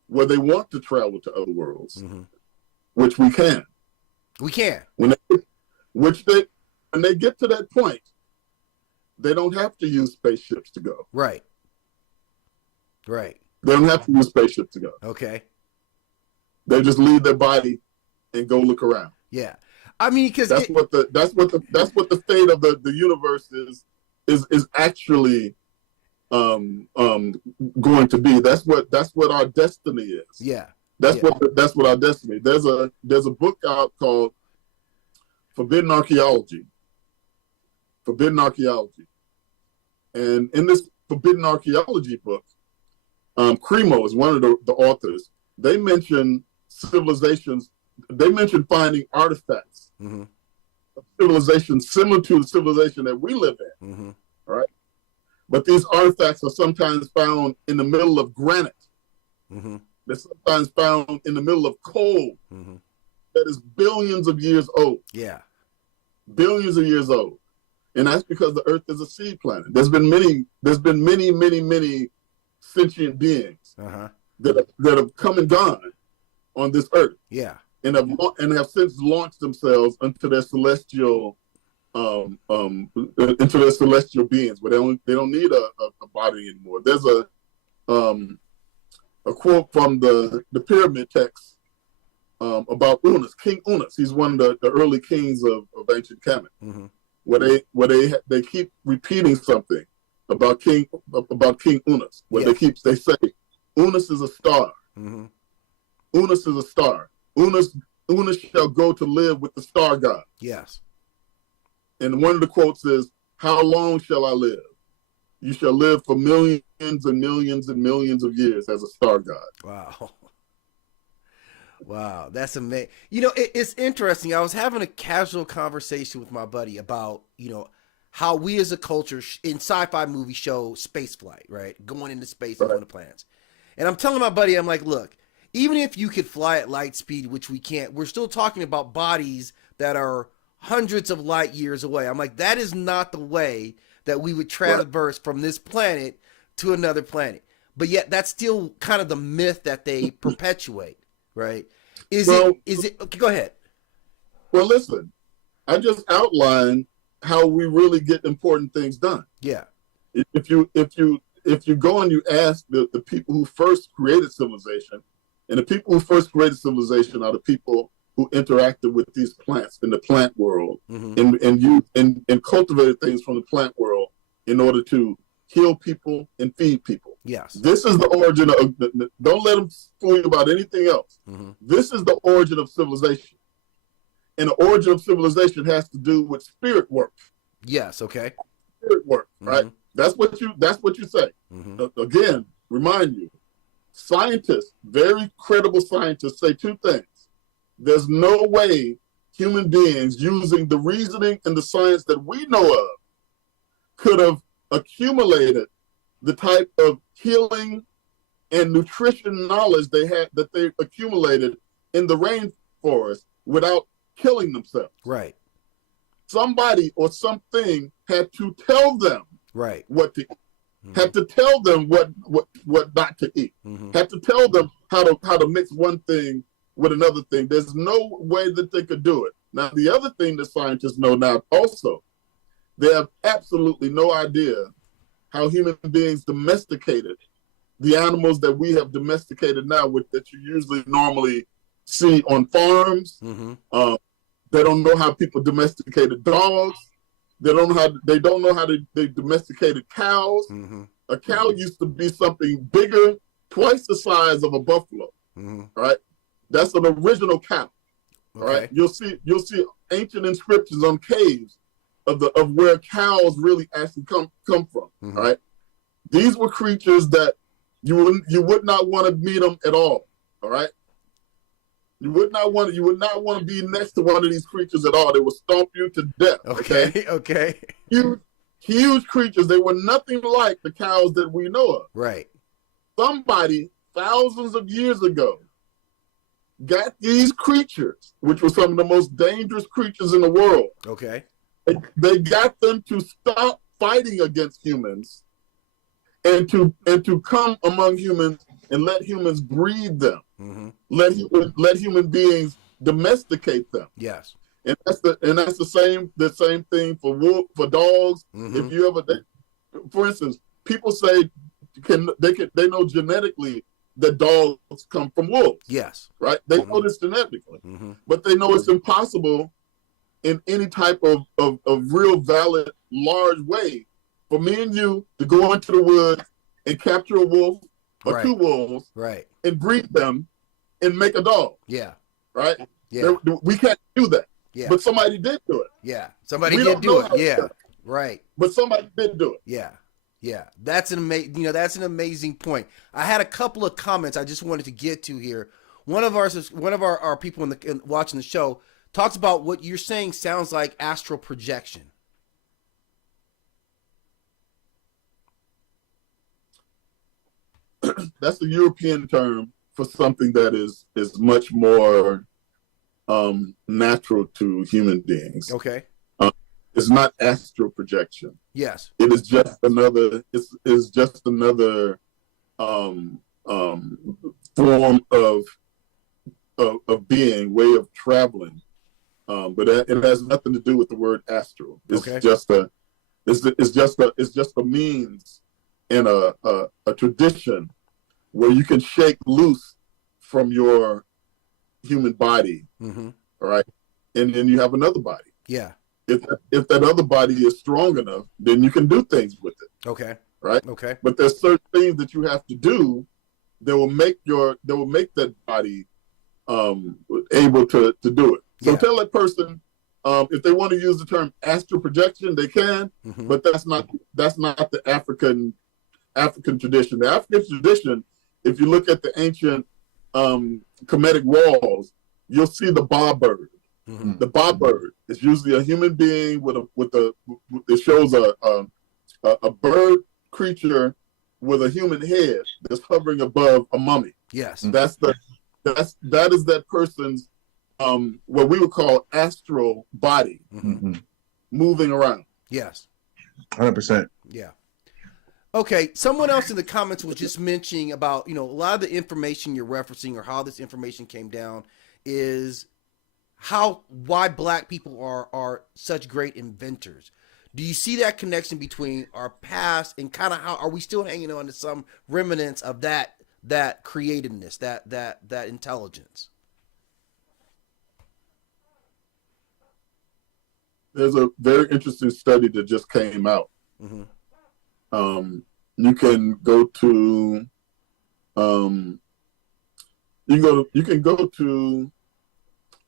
where they want to travel to other worlds, which we can. We can. When they get to that point, they don't have to use spaceships to go. Right. Right. They don't have to use spaceships to go. Okay. They just leave their body and go look around. Yeah. I mean, because that's what the fate of the universe is actually going to be. That's what our destiny is. Yeah. That's what our destiny. There's a book out called Forbidden Archaeology. Forbidden Archaeology. And in this Forbidden Archaeology book, Cremo is one of the authors. They mention civilizations. They mention finding artifacts of civilizations similar to the civilization that we live in. Right? But these artifacts are sometimes found in the middle of granite. They're sometimes found in the middle of coal that is billions of years old. Yeah. Billions of years old. And that's because the Earth is a seed planet. There's been many sentient beings that have come and gone on this Earth. Yeah. And have since launched themselves into their celestial beings, where they don't need a body anymore. There's a quote from the pyramid text about Unas, King Unas. He's one of the early kings of ancient Kemet, where they keep repeating something about King Unas, where they say Unas is a star. Unas is a star. Unas shall go to live with the star god. Yes. And one of the quotes is, "How long shall I live? You shall live for millions and millions and millions of years as a star god." Wow. Wow, that's amazing. It's interesting. I was having a casual conversation with my buddy about, how we as a culture in sci-fi movies show space flight, right? Going into space and going to planets. And I'm telling my buddy, I'm like, look, even if you could fly at light speed, which we can't, we're still talking about bodies that are hundreds of light years away. I'm like, that is not the way that we would traverse from this planet to another planet. But yet that's still kind of the myth that they perpetuate, right? Is it okay, go ahead. Well, listen, I just outlined how we really get important things done. Yeah. If you go and you ask the people who first created civilization, and the people who first created civilization are the people who interacted with these plants in the plant world and cultivated things from the plant world in order to heal people and feed people. Yes. This is the origin of, don't let them fool you about anything else. This is the origin of civilization. And the origin of civilization has to do with spirit work. Yes, okay. Spirit work, right? That's what you say. Again, remind you, scientists, very credible scientists, say two things. There's no way human beings using the reasoning and the science that we know of could have accumulated the type of healing and nutrition knowledge they had that they accumulated in the rainforest without killing themselves. Right. Somebody or something had to tell them Right. what to eat. Had to tell them what not to eat. Had to tell them how to mix one thing with another thing. There's no way that they could do it. Now, the other thing that scientists know now also, they have absolutely no idea how human beings domesticated the animals that we have domesticated now, that you usually normally see on farms. They don't know how people domesticated dogs. They don't know how they domesticated cows. A cow used to be something bigger, twice the size of a buffalo. Right? That's an original cow. Okay. Right? You'll see ancient inscriptions on caves of where cows really actually come from. All right? These were creatures that you would not want to meet them at all. All right? You would not want to be next to one of these creatures at all. They would stomp you to death. Okay. Okay. Huge creatures. They were nothing like the cows that we know of. Right. Somebody thousands of years ago got these creatures, which were some of the most dangerous creatures in the world. Okay. They got them to stop fighting against humans and to come among humans and let humans breed them. Let human beings domesticate them. Yes. And that's the same thing for dogs. If you ever, for instance, people say they know genetically that dogs come from wolves. Yes. Right? They know this genetically, but they know it's impossible in any type of real valid large way for me and you to go into the woods and capture a wolf or two wolves, right, and breed them and make a dog. Yeah. Right? Yeah. We can't do that. Yeah. But somebody did do it. Yeah. Somebody did do it. Yeah. Right. But somebody did do it. Yeah. Yeah. That's an amazing point. I had a couple of comments I just wanted to get to here. One of our people watching the show talks about what you're saying sounds like astral projection. That's the European term for something that is much more natural to human beings. Okay. It's not astral projection. Yes. It is just another. It's just another form of being, way of traveling. But it has nothing to do with the word astral. It's just a means and a tradition where you can shake loose from your human body, all right, and then you have another body. Yeah. If that other body is strong enough, then you can do things with it. Okay. Right. Okay. But there's certain things that you have to do that will make that body able to do it. So tell that person, if they want to use the term astral projection, they can, but that's not the African tradition. The African tradition, if you look at the ancient Kemetic walls, you'll see the ba bird. The ba bird is usually a human being it shows a bird creature with a human head that's hovering above a mummy. Yes. That is that person's what we would call astral body moving around. Yes. 100%. Yeah. Okay, someone else in the comments was just mentioning about, a lot of the information you're referencing or how this information came down is why black people are such great inventors. Do you see that connection between our past and kind of how are we still hanging on to some remnants of that creativeness, that intelligence? There's a very interesting study that just came out. You can go to you can go to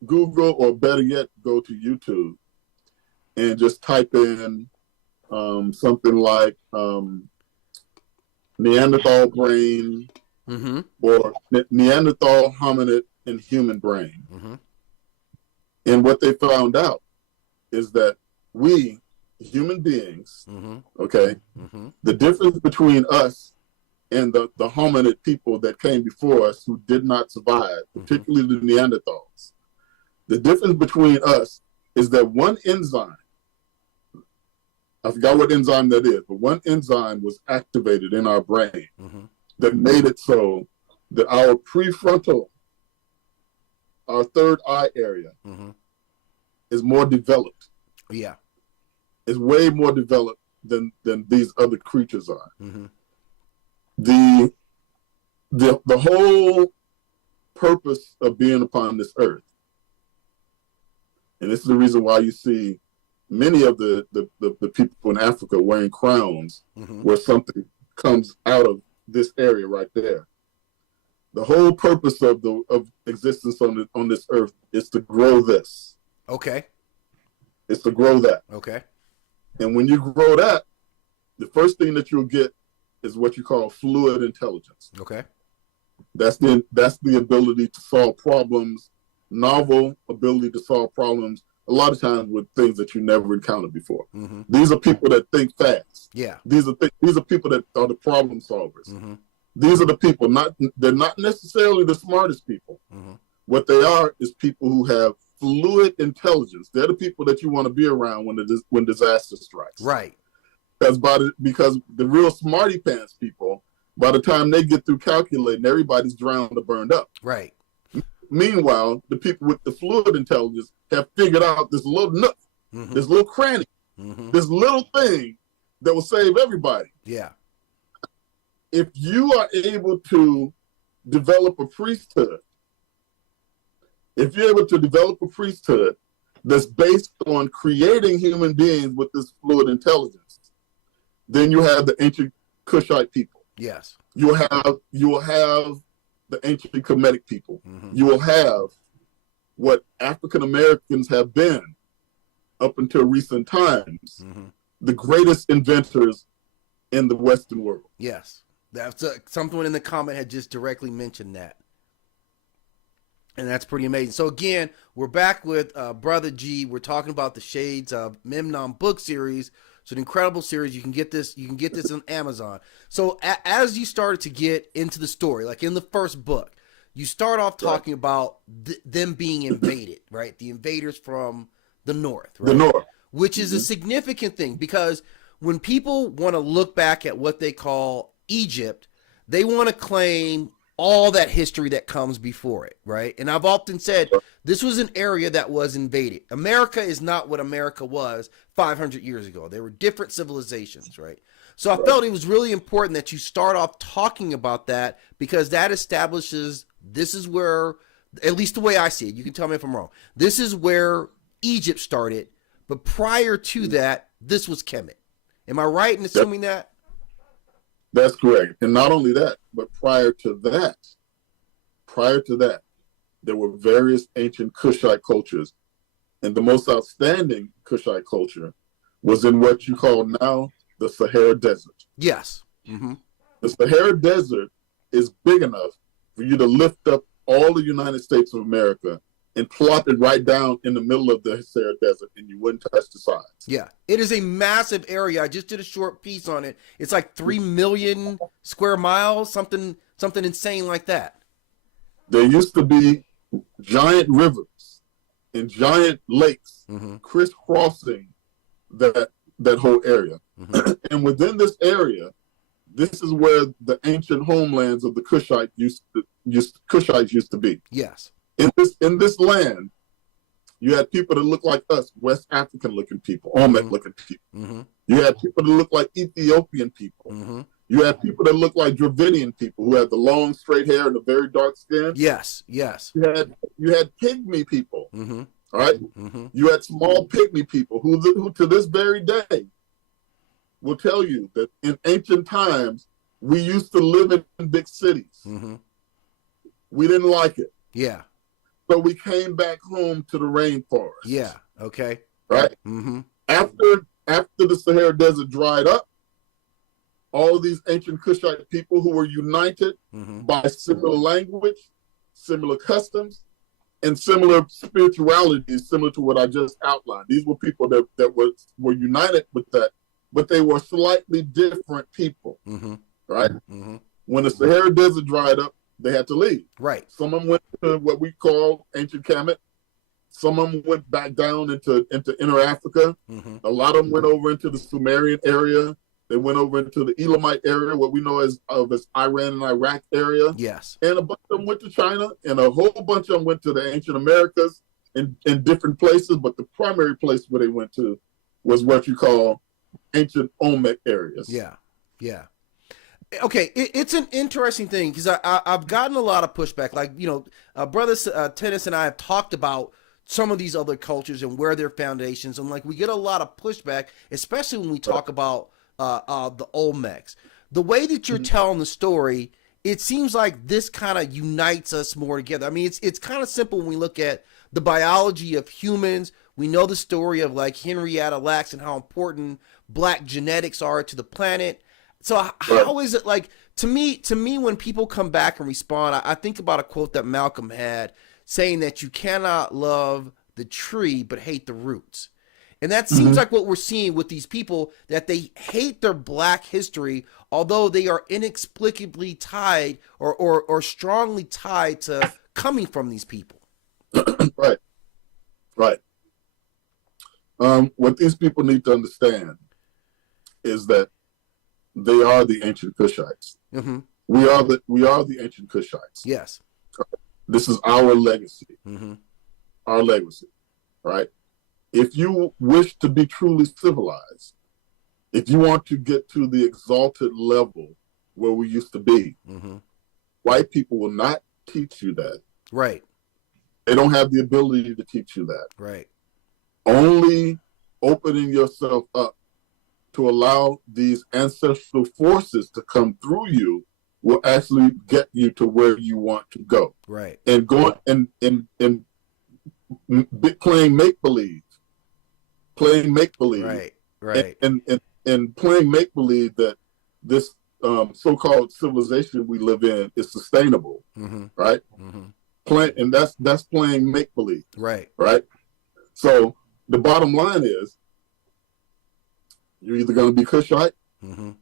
Google, or better yet, go to YouTube and just type in something like Neanderthal brain or Neanderthal hominid and human brain. And what they found out is that we human beings, okay, the difference between us and the hominid people that came before us who did not survive, particularly the Neanderthals. The difference between us is that one enzyme, I forgot what enzyme that is, but one enzyme was activated in our brain that made it so that our prefrontal, our third eye area, is more developed. Yeah. Is way more developed than these other creatures are. The whole purpose of being upon this earth, and this is the reason why you see many of the people in Africa wearing crowns, where something comes out of this area right there. The whole purpose of existence on this earth is to grow this. Okay. It's to grow that. Okay. And when you grow that, the first thing that you'll get is what you call fluid intelligence. Okay. That's the ability to solve problems, novel ability to solve problems, a lot of times with things that you never encountered before. These are people that think fast. Yeah. These are people that are the problem solvers. These are the people, they're not necessarily the smartest people. What they are is people who have fluid intelligence. They're the people that you want to be around when disaster strikes. Right. Because the real smarty pants people, by the time they get through calculating, everybody's drowned or burned up. Right. Meanwhile, the people with the fluid intelligence have figured out this little nook, this little cranny, this little thing that will save everybody. Yeah. If you are able to develop a priesthood, that's based on creating human beings with this fluid intelligence, then you have the ancient Kushite people. Yes. You will have the ancient Kemetic people. You will have what African Americans have been up until recent times, the greatest inventors in the Western world. Yes. That's someone in the comment had just directly mentioned that. And that's pretty amazing. So again, we're back with Brother G. We're talking about the Shades of Memnon book series. It's an incredible series. You can get this on Amazon. So as you started to get into the story, like in the first book, you start off talking about them being invaded, right? The invaders from the north, right? The north. Which is a significant thing, because when people want to look back at what they call Egypt, they want to claim all that history that comes before it, right? And I've often said this was an area that was invaded. America is not what America was 500 years ago. There were different civilizations, right? So I felt it was really important that you start off talking about that, because that establishes this is where, at least the way I see it, you can tell me if I'm wrong, this is where Egypt started, but prior to that, this was Kemet. Am I right in assuming that? That's correct. And not only that, but prior to that, there were various ancient Kushite cultures. And the most outstanding Kushite culture was in what you call now the Sahara Desert. Yes. The Sahara Desert is big enough for you to lift up all the United States of America and plop it right down in the middle of the Sahara Desert, and you wouldn't touch the sides. Yeah, it is a massive area. I just did a short piece on it. It's like 3 million square miles, something insane like that. There used to be giant rivers and giant lakes crisscrossing that whole area. And within this area, this is where the ancient homelands of the Kushites used to be. Yes. In this land, you had people that look like us, West African looking people, Olmec looking people. You had people that look like Ethiopian people. You had people that look like Dravidian people who had the long straight hair and the very dark skin. Yes, yes. You had pygmy people. All right. You had small pygmy people who to this very day will tell you that in ancient times we used to live in big cities. We didn't like it. Yeah. So we came back home to the rainforest. Yeah. Okay. Right. After the Sahara Desert dried up, all of these ancient Kushite people who were united by similar language, similar customs, and similar spiritualities, similar to what I just outlined. These were people that were united with that, but they were slightly different people. Right. When the Sahara Desert dried up, they had to leave. Right. Some of them went to what we call ancient Kemet. Some of them went back down into Inner Africa. A lot of them went over into the Sumerian area. They went over into the Elamite area, what we know as Iran and Iraq area. Yes. And a bunch of them went to China, and a whole bunch of them went to the ancient Americas in different places. But the primary place where they went to was what you call ancient Olmec areas. Yeah. Yeah. Okay, it's an interesting thing because I've gotten a lot of pushback. Like, Brother Tennis and I have talked about some of these other cultures and where their foundations, and like we get a lot of pushback, especially when we talk about the Olmecs. The way that you're telling the story, it seems like this kind of unites us more together. I mean, it's kind of simple when we look at the biology of humans. We know the story of like Henrietta Lacks and how important black genetics are to the planet. So how is it like to me when people come back and respond, I think about a quote that Malcolm had saying that you cannot love the tree but hate the roots. And that seems like what we're seeing with these people, that they hate their black history, although they are inexplicably tied or strongly tied to coming from these people. Right. What these people need to understand is that they are the ancient Kushites. We are the ancient Kushites. Yes. This is our legacy. Our legacy, right? If you wish to be truly civilized, if you want to get to the exalted level where we used to be, white people will not teach you that. Right. They don't have the ability to teach you that. Right. Only opening yourself up to allow these ancestral forces to come through you will actually get you to where you want to go. Right. And going and playing make-believe. Right. Right. And playing make-believe that this so-called civilization we live in is sustainable. Right. And that's playing make-believe. Right. Right. So the bottom line is, you're either going to be Kushite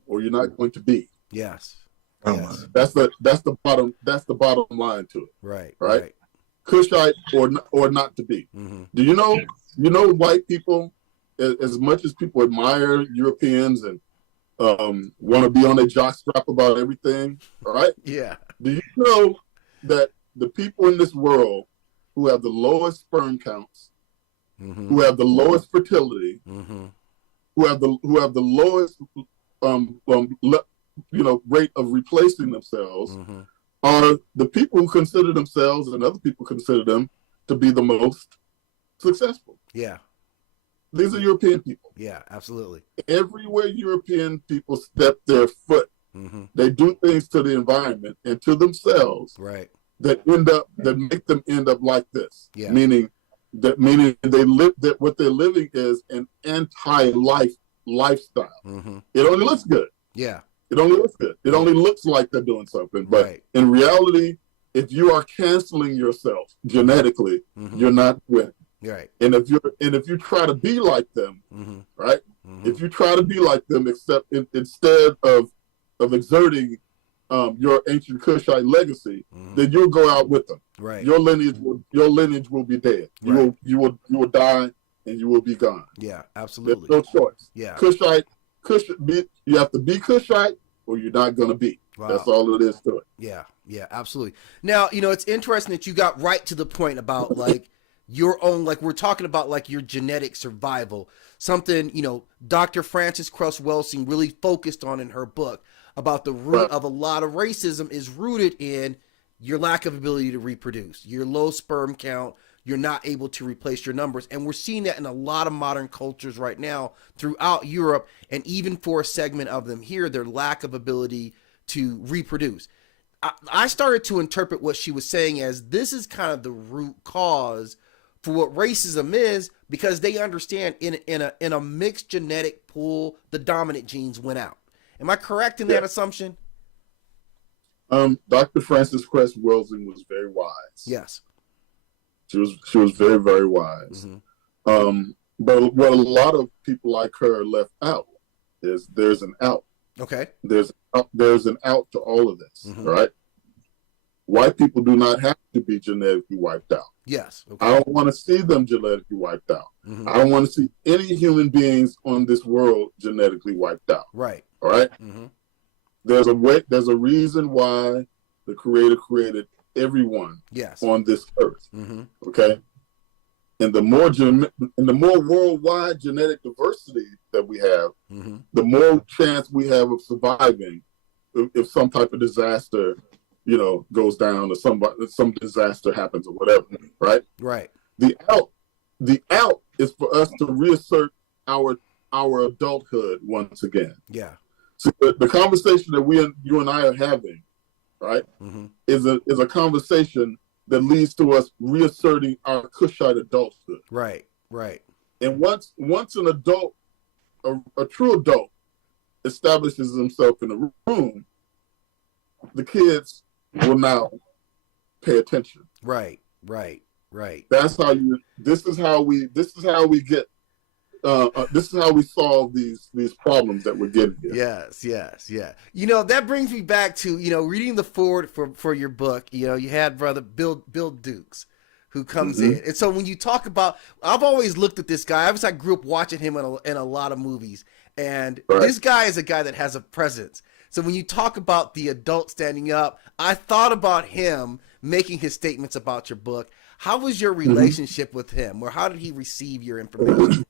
or you're not going to be. Yes. Yes. That's the bottom line to it. Right. Right. Kushite or not to be. Do you know white people, as much as people admire Europeans and want to be on their jockstrap about everything, right? Yeah. Do you know that the people in this world who have the lowest sperm counts, who have the lowest fertility, who have the lowest rate of replacing themselves, are the people who consider themselves and other people consider them to be the most successful. Yeah. These are European people. Yeah, absolutely. Everywhere European people step their foot, they do things to the environment and to themselves, right, that make them end up like this. Yeah. Meaning they live that what they're living is an anti-life lifestyle. It only looks good. Yeah. It only looks good. It only looks like they're doing something. But Right. in reality, if you are canceling yourself genetically, you're not winning. Right. And if you try to be like them, right? If you try to be like them, instead of exerting your ancient Kushite legacy, then you'll go out with them. Right. Your lineage will be dead. Right. You will die and you will be gone. Yeah, There's absolutely. no choice. Yeah. You have to be Kushite or you're not going to be. Wow. That's all it is to it. Yeah, yeah, absolutely. Now, it's interesting that you got right to the point about like your own, like we're talking about like your genetic survival, something, Dr. Frances Cress Welsing really focused on in her book about the root of a lot of racism is rooted in your lack of ability to reproduce, your low sperm count, you're not able to replace your numbers. And we're seeing that in a lot of modern cultures right now throughout Europe, and even for a segment of them here, their lack of ability to reproduce. I started to interpret what she was saying as this is kind of the root cause for what racism is, because they understand in a mixed genetic pool, the dominant genes went out. Am I correct in that assumption? Dr. Frances Cress Welsing was very wise. Yes. She was very, very wise. But what a lot of people like her left out is there's an out. Okay. There's an out to all of this. Mm-hmm. All right. White people do not have to be genetically wiped out. Yes. Okay. I don't want to see them genetically wiped out. Mm-hmm. I don't want to see any human beings on this world genetically wiped out. Right. All right. Mm-hmm. There's a reason why the Creator created everyone Yes. on this earth. Mm-hmm. Okay. And the more worldwide genetic diversity that we have, Mm-hmm. the more chance we have of surviving if some type of disaster, goes down, or some disaster happens or whatever. Right. Right. The out is for us to reassert our adulthood once again. Yeah. So the conversation that you and I are having, right, Mm-hmm. is a conversation that leads to us reasserting our Kushite adulthood. Right. Right. And once an adult, a true adult, establishes himself in the room, the kids will now pay attention. Right. Right. Right. That's how this is how we get. This is how we solve these problems that we're getting here. Yes, yes, yeah. That brings me back to, reading the forward for your book. You had brother Bill Dukes who comes Mm-hmm. in. And so when you talk about, I've always looked at this guy. I grew up watching him in a lot of movies. And Right. This guy is a guy that has a presence. So when you talk about the adult standing up, I thought about him making his statements about your book. How was your relationship with him, or how did he receive your information?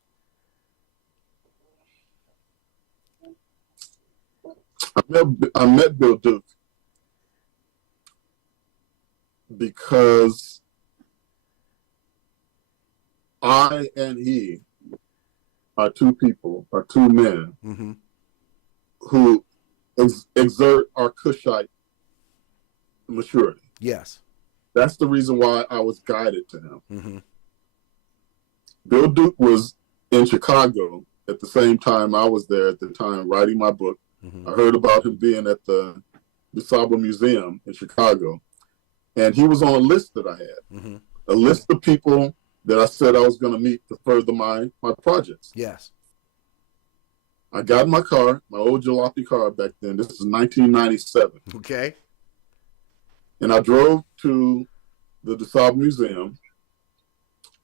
I met Bill Duke because I and he are two men Mm-hmm. who exert our Kushite maturity. Yes. That's the reason why I was guided to him. Mm-hmm. Bill Duke was in Chicago at the same time I was there at the time writing my book. Mm-hmm. I heard about him being at the Sahara Museum in Chicago, and he was on a list that I had, Mm-hmm. a list of people that I said I was going to meet to further my projects. Yes. I got in my car, my old jalopy car back then. This is 1997. Okay. And I drove to the DeSalle Museum.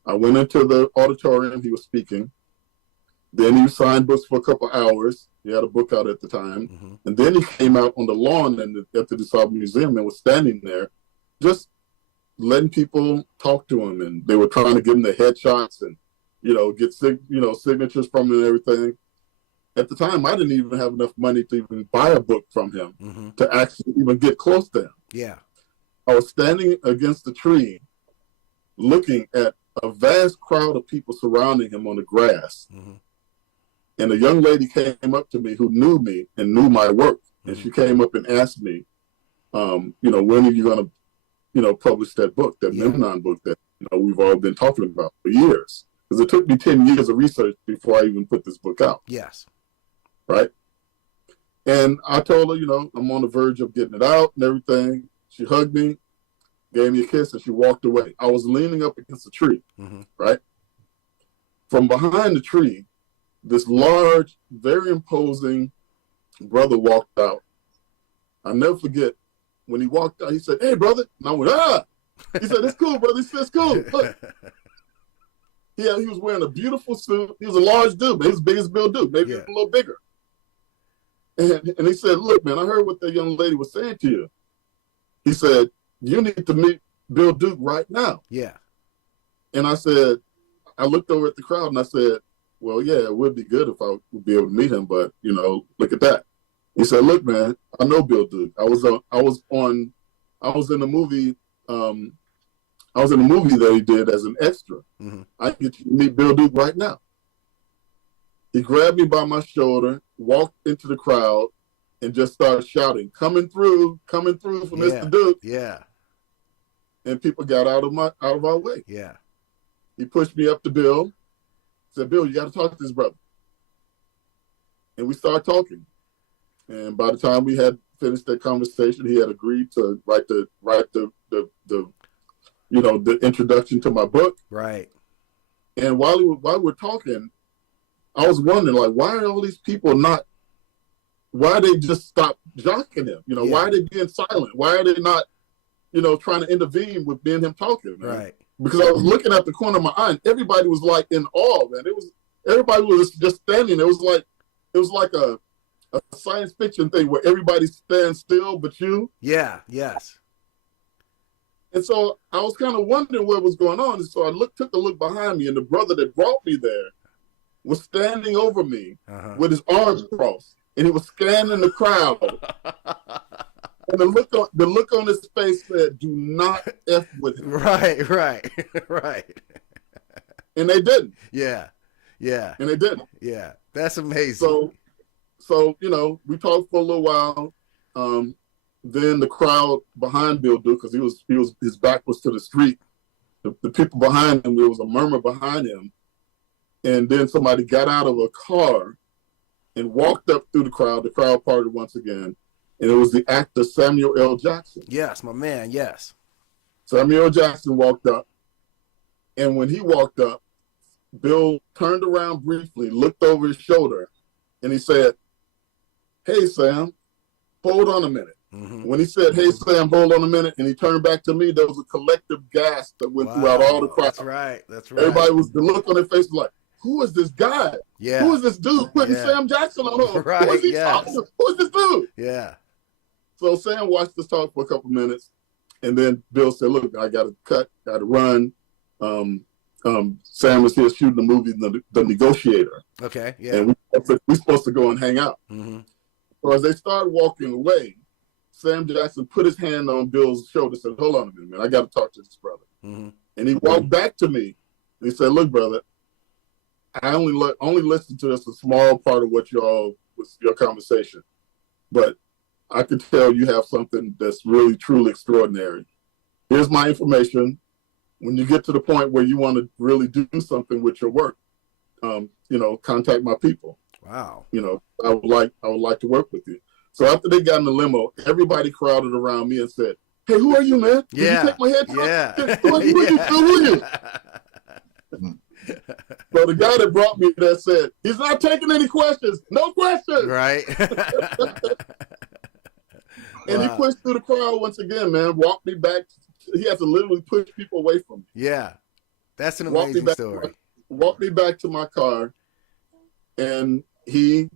I went into the auditorium. He was speaking. Then he signed books for a couple hours. He had a book out at the time. Mm-hmm. And then he came out on the lawn at the DeSalle Museum and was standing there just letting people talk to him. And they were trying to give him the headshots and, get signatures from him and everything. At the time, I didn't even have enough money to even buy a book from him, Mm-hmm. to actually even get close to him. Yeah. I was standing against a tree looking at a vast crowd of people surrounding him on the grass. Mm-hmm. And a young lady came up to me who knew me and knew my work. Mm-hmm. And she came up and asked me, when are you going to, publish that book, that Memon book that, we've all been talking about for years? Because it took me 10 years of research before I even put this book out. Yes. Right. And I told her, I'm on the verge of getting it out and everything. She hugged me, gave me a kiss, and she walked away. I was leaning up against a tree, Mm-hmm. right? From behind the tree, this large, very imposing brother walked out. I'll never forget, when he walked out, he said, "Hey, brother." And I went, "Ah." He said, "It's cool, brother." He said, "It's cool. Look." Yeah, he was wearing a beautiful suit. He was a large dude, man. He was as big as Bill Duke, maybe Yeah. a little bigger. And he said, "Look, man, I heard what that young lady was saying to you." He said, "You need to meet Bill Duke right now." Yeah. And I said, I looked over at the crowd and I said, "Well, yeah, it would be good if I would be able to meet him, but look at that." He said, "Look, man, I know Bill Duke. I was in the movie. I was in a movie that he did as an extra. Mm-hmm. I can get you to meet Bill Duke right now." He grabbed me by my shoulder, walked into the crowd, and just started shouting, coming through for Mr. Duke." Yeah. And people got out of our way. Yeah. He pushed me up to Bill, said, "Bill, you got to talk to this brother." And we started talking. And by the time we had finished that conversation, he had agreed to write the introduction to my book. Right. And while we're talking, I was wondering, like, why are all these people not why they just stop jocking him? You know, why are they being silent? Why are they not, you know, trying to intervene with being him talking, man? Right. Because I was looking at the corner of my eye, and everybody was like in awe, man. Everybody was just standing. It was like a science fiction thing where everybody stands still but you. Yeah. Yes. And so I was kind of wondering what was going on. And so I took a look behind me, and the brother that brought me there was standing over me with his arms crossed, and he was scanning the crowd. And the look on his face said, "Do not F with him." Right. Right. And they didn't. Yeah. And they didn't. Yeah. That's amazing. So you know, we talked for a little while. Then the crowd behind Bill Duke, because his back was to the street. The people behind him, there was a murmur behind him, and then somebody got out of a car and walked up through the crowd. The crowd parted once again, and it was the actor Samuel L. Jackson. Yes, my man. Yes. Samuel L. Jackson walked up, and when he walked up, Bill turned around briefly, looked over his shoulder, and he said, "Hey, Sam, hold on a minute." When he said, "Hey, Sam, hold on a minute," and he turned back to me, there was a collective gasp that went throughout all the crowd. That's right. Everybody the look on their face was like, "Who is this guy? Yeah. Who is this dude putting Sam Jackson on hold? Right. Who is he talking to? Who is this dude?" Yeah. So Sam watched us talk for a couple minutes, and then Bill said, "Look, I got to cut, got to run." Sam was here shooting the movie, The Negotiator. Okay. Yeah. And we're supposed to go and hang out. So as they started walking away, Sam Jackson put his hand on Bill's shoulder and said, "Hold on a minute, man. I got to talk to this brother." And he walked back to me and he said, "Look, brother, I only listened to this a small part of what was your conversation, but I could tell you have something that's really, truly extraordinary. Here's my information. When you get to the point where you want to really do something with your work, you know, contact my people. Wow. You know, I would like to work with you." So after they got in the limo, everybody crowded around me and said, "Hey, who are you, man? Did you take my head? Yeah. Who are you? So the guy that brought me there said, "He's not taking any questions. No questions." Right. And he pushed through the crowd once again, man. Walked me back. He had to literally push people away from me. Yeah. That's an amazing story. Walked me back to my car, and he,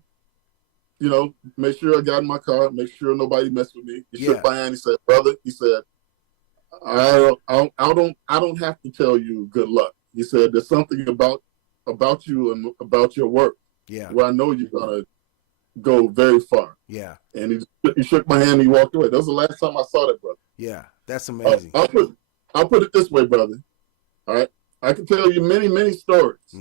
you know, make sure I got in my car, make sure nobody messed with me. He shook my hand. He said, "Brother," he said, I don't have to tell you good luck." He said, "There's something about you and about your work where I know you're gonna go very far." Yeah. And he shook my hand and he walked away. That was the last time I saw that brother. Yeah. That's amazing. I'll put it this way, brother. All right. I can tell you many, many stories.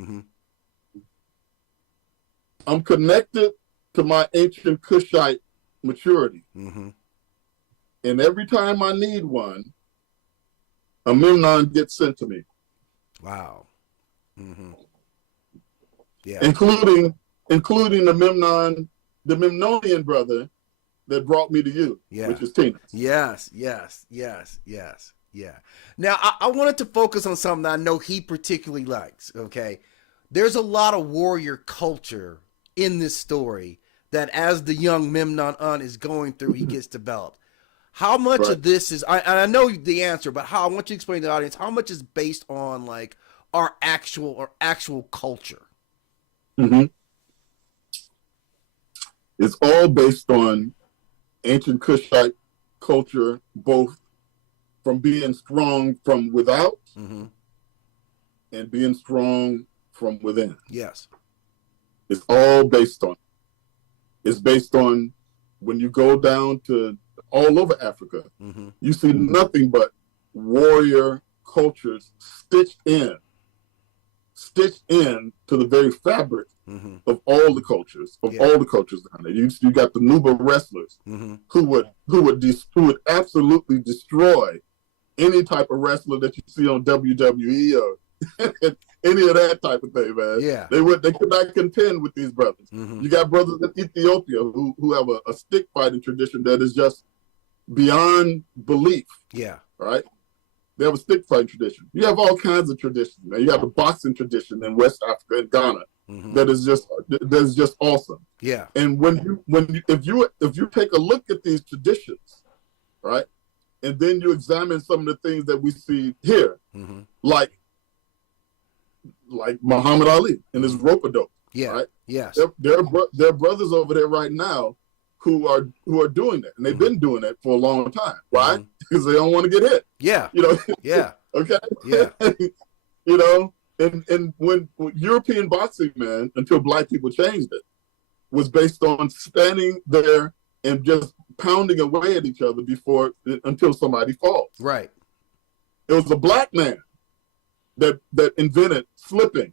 I'm connected to my ancient Kushite maturity. And every time I need one, a Memnon gets sent to me. Wow. Yeah. Including the Memnonian brother that brought me to you, which is Tina. Yes. Yeah. Now, I wanted to focus on something that I know he particularly likes, okay? There's a lot of warrior culture in this story that as the young Memnon is going through, he gets developed. How much of this is, I know the answer, but I want you to explain to the audience, how much is based on like our actual culture? It's all based on ancient Kushite culture, both from being strong from without and being strong from within. Yes. It's all based on. It's based on when you go down to all over Africa, you see nothing but warrior cultures stitched in to the very fabric of all the cultures, down there. You got the Nuba wrestlers who would absolutely destroy any type of wrestler that you see on WWE or any of that type of thing, man. Yeah. They could not contend with these brothers. You got brothers in Ethiopia who have a stick fighting tradition that is just beyond belief. Yeah. Right? They have a stick fighting tradition. You have all kinds of traditions. Man. You have a boxing tradition in West Africa and Ghana that is just awesome. Yeah. And if you take a look at these traditions, right, and then you examine some of the things that we see here, like Muhammad Ali and his rope-a-dope. Yeah. Right? Yes. There are brothers over there right now who are doing that, and they've been doing that for a long time. Why? Because they don't want to get hit. Yeah. You know. Yeah. Okay. Yeah. You know, and when European boxing, man, until black people changed it, was based on standing there and just pounding away at each other until somebody falls. Right. It was a black man that invented flipping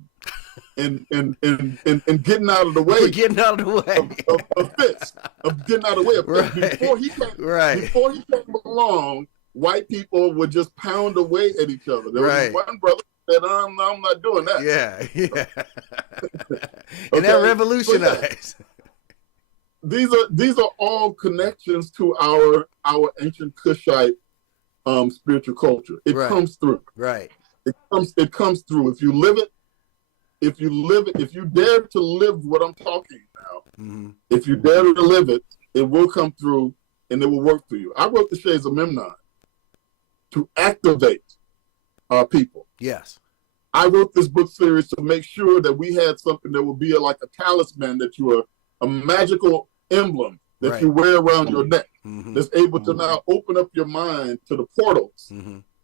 and getting out of the way. Getting out of the way. Of fists. Of getting out of the way of fists. Right. Before he came along, white people would just pound away at each other. There was one brother that I'm not doing that. Yeah, yeah. And Okay? that revolutionized. These are all connections to our ancient Kushite spiritual culture. It comes through. Right. It comes through. If you live it, if you dare to live what I'm talking now, if you dare to live it, it will come through and it will work for you. I wrote the Shades of Memnon to activate our people. Yes. I wrote this book series to make sure that we had something that would be like a talisman, that you are a magical emblem that you wear around your neck, that's able to now open up your mind to the portals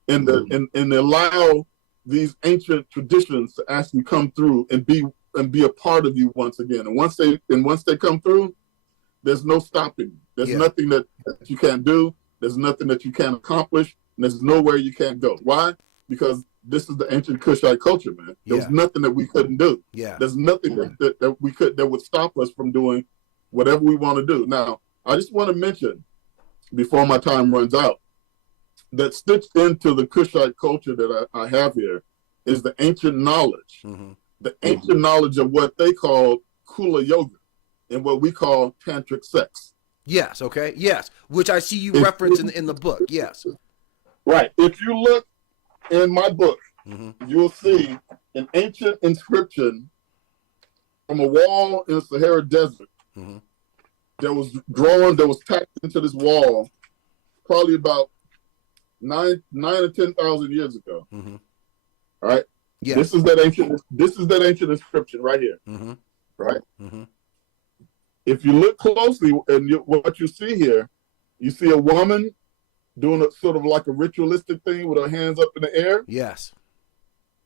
and allow these ancient traditions to actually come through and be a part of you once again. And once they come through, there's no stopping you. There's nothing that you can't do. There's nothing that you can't accomplish. And there's nowhere you can't go. Why? Because this is the ancient Kushite culture, man. There was nothing that we couldn't do. Yeah. There's nothing that would stop us from doing whatever we want to do. Now, I just want to mention, before my time runs out, that stitched into the Kushite culture that I have here is the ancient knowledge. The ancient knowledge of what they call Kula Yoga and what we call tantric sex. Yes, okay, yes, which I see you reference in the book, yes. Right. If you look in my book, you'll see an ancient inscription from a wall in the Sahara Desert that was drawn, that was tacked into this wall probably about 9 or 10,000 years ago. All right. Yes. This is that ancient inscription right here. Right. If you look closely, and what you see here, you see a woman doing a sort of like a ritualistic thing with her hands up in the air. Yes.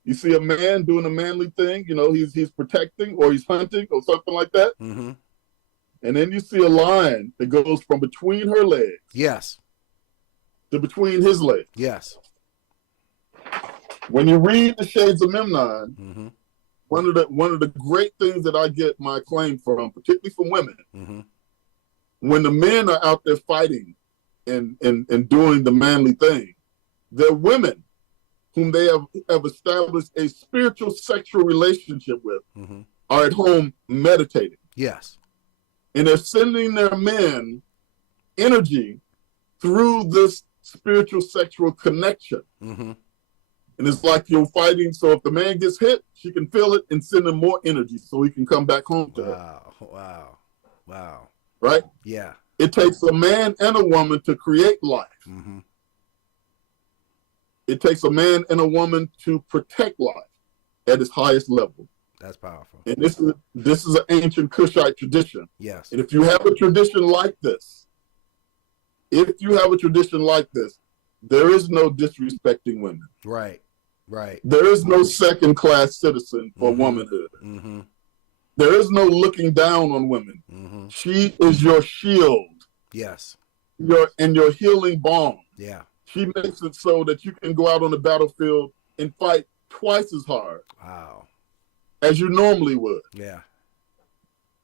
You see a man doing a manly thing. You know, he's protecting or he's hunting or something like that. And then you see a line that goes from between her legs. Yes. To between his legs. Yes. When you read the Shades of Memnon, one of the great things that I get my acclaim from, particularly from women, when the men are out there fighting and doing the manly thing, they're women whom they have established a spiritual sexual relationship with, are at home meditating. Yes. And they're sending their men energy through this spiritual sexual connection. And it's like you're fighting. So if the man gets hit, she can feel it and send him more energy so he can come back home to her. Wow. Right? Yeah. It takes a man and a woman to create life. It takes a man and a woman to protect life at its highest level. That's powerful. And this is an ancient Kushite tradition. Yes. And if you have a tradition like this, there is no disrespecting women. Right. There is no second-class citizen for womanhood. There is no looking down on women. She is your shield. Yes. Your healing balm. Yeah. She makes it so that you can go out on the battlefield and fight twice as hard. Wow. As you normally would. Yeah.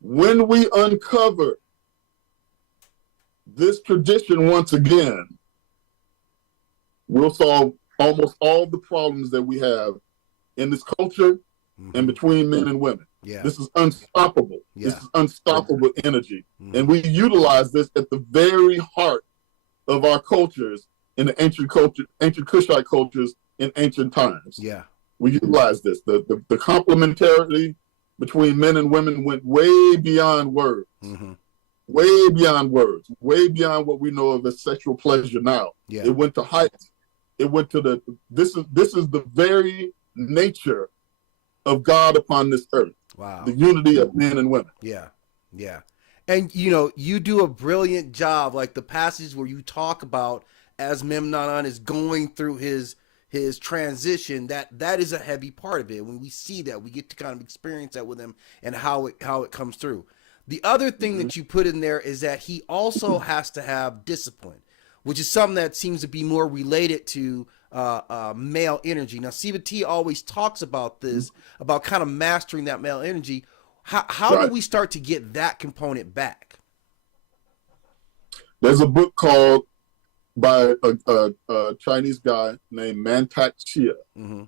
When we uncover this tradition once again, we'll solve almost all the problems that we have in this culture and between men and women. Yeah. This is unstoppable. Yeah. This is unstoppable energy. And we utilize this at the very heart of our cultures in the ancient culture, ancient Kushite cultures in ancient times. Yeah. We utilize this. The complementarity between men and women went way beyond words. Mm-hmm. Way beyond words, way beyond what we know of as sexual pleasure now. Yeah. It went to heights. It went to this is the very nature of God upon this earth. Wow. The unity of men and women. Yeah. Yeah. And you do a brilliant job, like the passage where you talk about as Memnon is going through his transition, that is a heavy part of it. When we see that, we get to kind of experience that with him and how it comes through. The other thing that you put in there is that he also has to have discipline, which is something that seems to be more related to male energy. Now, Siva T always talks about this, about kind of mastering that male energy. How Right. do we start to get that component back? There's a book called by a Chinese guy named Mantak Chia. Mm-hmm.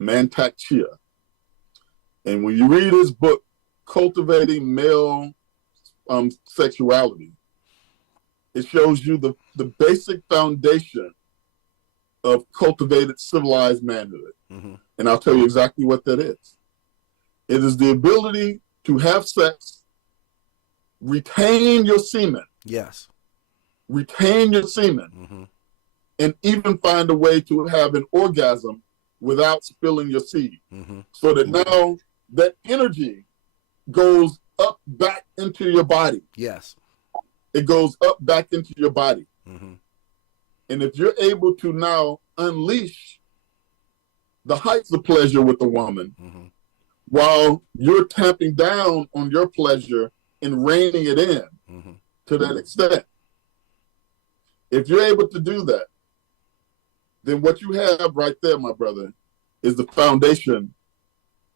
Mantak Chia. And when you read his book, Cultivating Male Sexuality, it shows you the basic foundation of cultivated civilized manhood. Mm-hmm. And I'll tell you exactly what that is. It is the ability to have sex, retain your semen, Yes. mm-hmm. and even find a way to have an orgasm without spilling your seed. Mm-hmm. So that now that energy goes up back into your body. Yes. It goes up back into your body. Mm-hmm. And if you're able to now unleash the heights of pleasure with the woman, Mm-hmm. while you're tamping down on your pleasure and reining it in Mm-hmm. to that extent, if you're able to do that, then what you have right there, my brother, is the foundation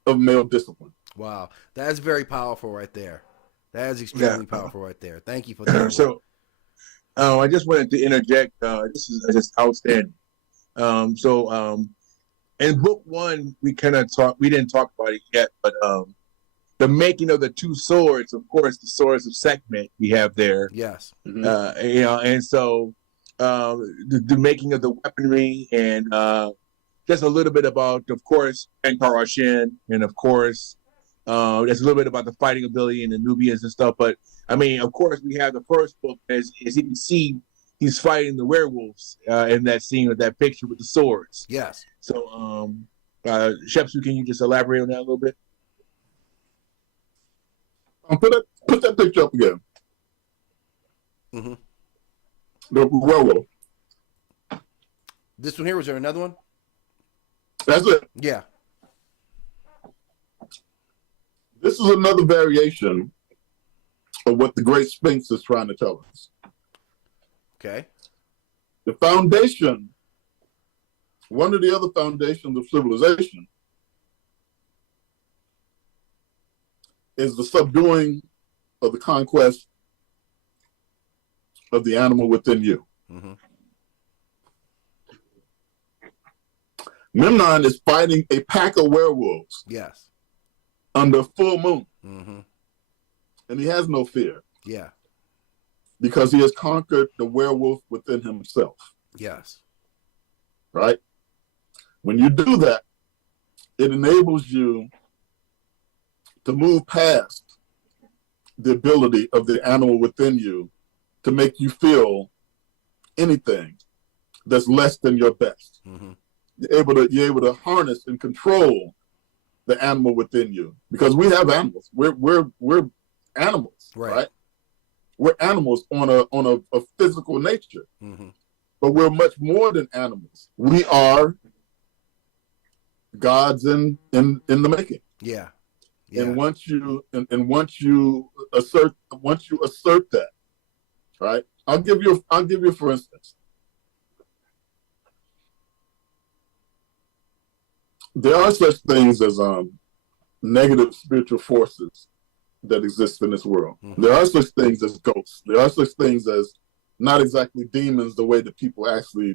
of male discipline. Wow, that's very powerful right there. That is extremely powerful right there. Thank you for that. So, I just wanted to interject. This is just outstanding. In book one, we didn't talk about it yet, but the making of the two swords, of course, the swords of Sekhmet we have there. Yes. Mm-hmm. And so the making of the weaponry and just a little bit about, of course, Ankar Ashin, and of course, there's a little bit about the fighting ability and the Nubians and stuff. But I mean, of course, we have the first book, as you can see, he's fighting the werewolves in that scene with that picture with the swords. Yes. So, Shepsu, can you just elaborate on that a little bit? Put that picture up again. Mm-hmm. The werewolf. This one here, was there another one? That's it. Yeah. This is another variation of what the Great Sphinx is trying to tell us. Okay. The foundation, one of the other foundations of civilization, is the subduing of the conquest of the animal within you. Mm-hmm. Memnon is fighting a pack of werewolves Yes. under full moon, Mm-hmm. and he has no fear Yeah. because he has conquered the werewolf within himself, Yes. right? When you do that, it enables you to move past the ability of the animal within you to make you feel anything that's less than your best. Mm-hmm. You're able to harness and control the animal within you, because we have animals. We're animals, right? We're animals on a physical nature, Mm-hmm. but we're much more than animals. We are gods in the making. Yeah. Yeah. And once you assert that, right? I'll give you for instance. There are such things as negative spiritual forces that exist in this world. Mm-hmm. There are such things as ghosts. There are such things as not exactly demons the way that people actually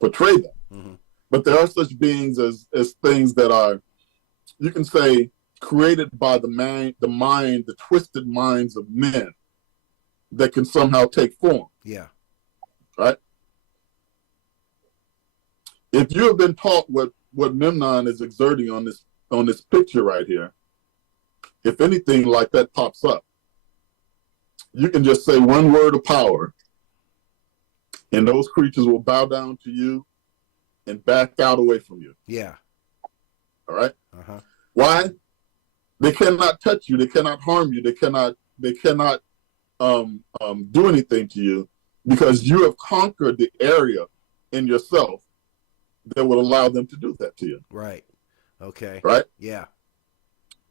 portray them. Mm-hmm. But there are such beings as things that are, you can say, created by the mind, the twisted minds of men that can somehow take form. Yeah. Right? if you have been taught what Memnon is exerting on this picture right here, if anything like that pops up, you can just say one word of power, and those creatures will bow down to you and back out away from you. Yeah. All right. Uh-huh. Why? They cannot touch you. They cannot harm you. They cannot do anything to you, because you have conquered the area in yourself that would allow them to do that to you. Right. Okay. Right. Yeah.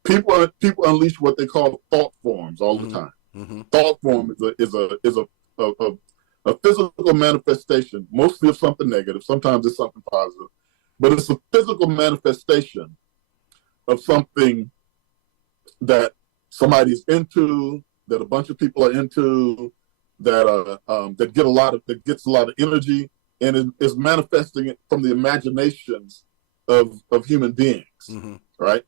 People unleash what they call thought forms all the time. Mm-hmm. Thought form is a physical manifestation, mostly of something negative. Sometimes it's something positive, but it's a physical manifestation of something that somebody's into, that a bunch of people are into, that gets a lot of energy, and is manifesting it from the imaginations of human beings. Mm-hmm. Right?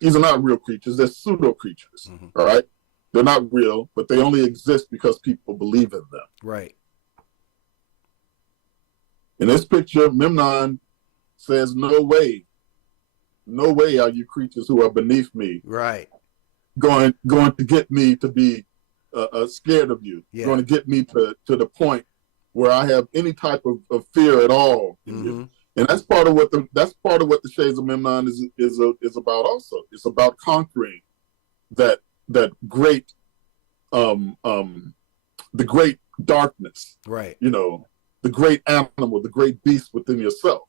These are not real creatures; they're pseudo creatures. Mm-hmm. All right. They're not real, but they only exist because people believe in them. Right. In this picture, Memnon says, no way are you creatures who are beneath me Right. going to get me to be scared of you, going to get me to the point where I have any type of fear at all in you. And that's part of what the Shades of Memnon is about also. It's about conquering that great the great darkness, right? The great animal, the great beast within yourself.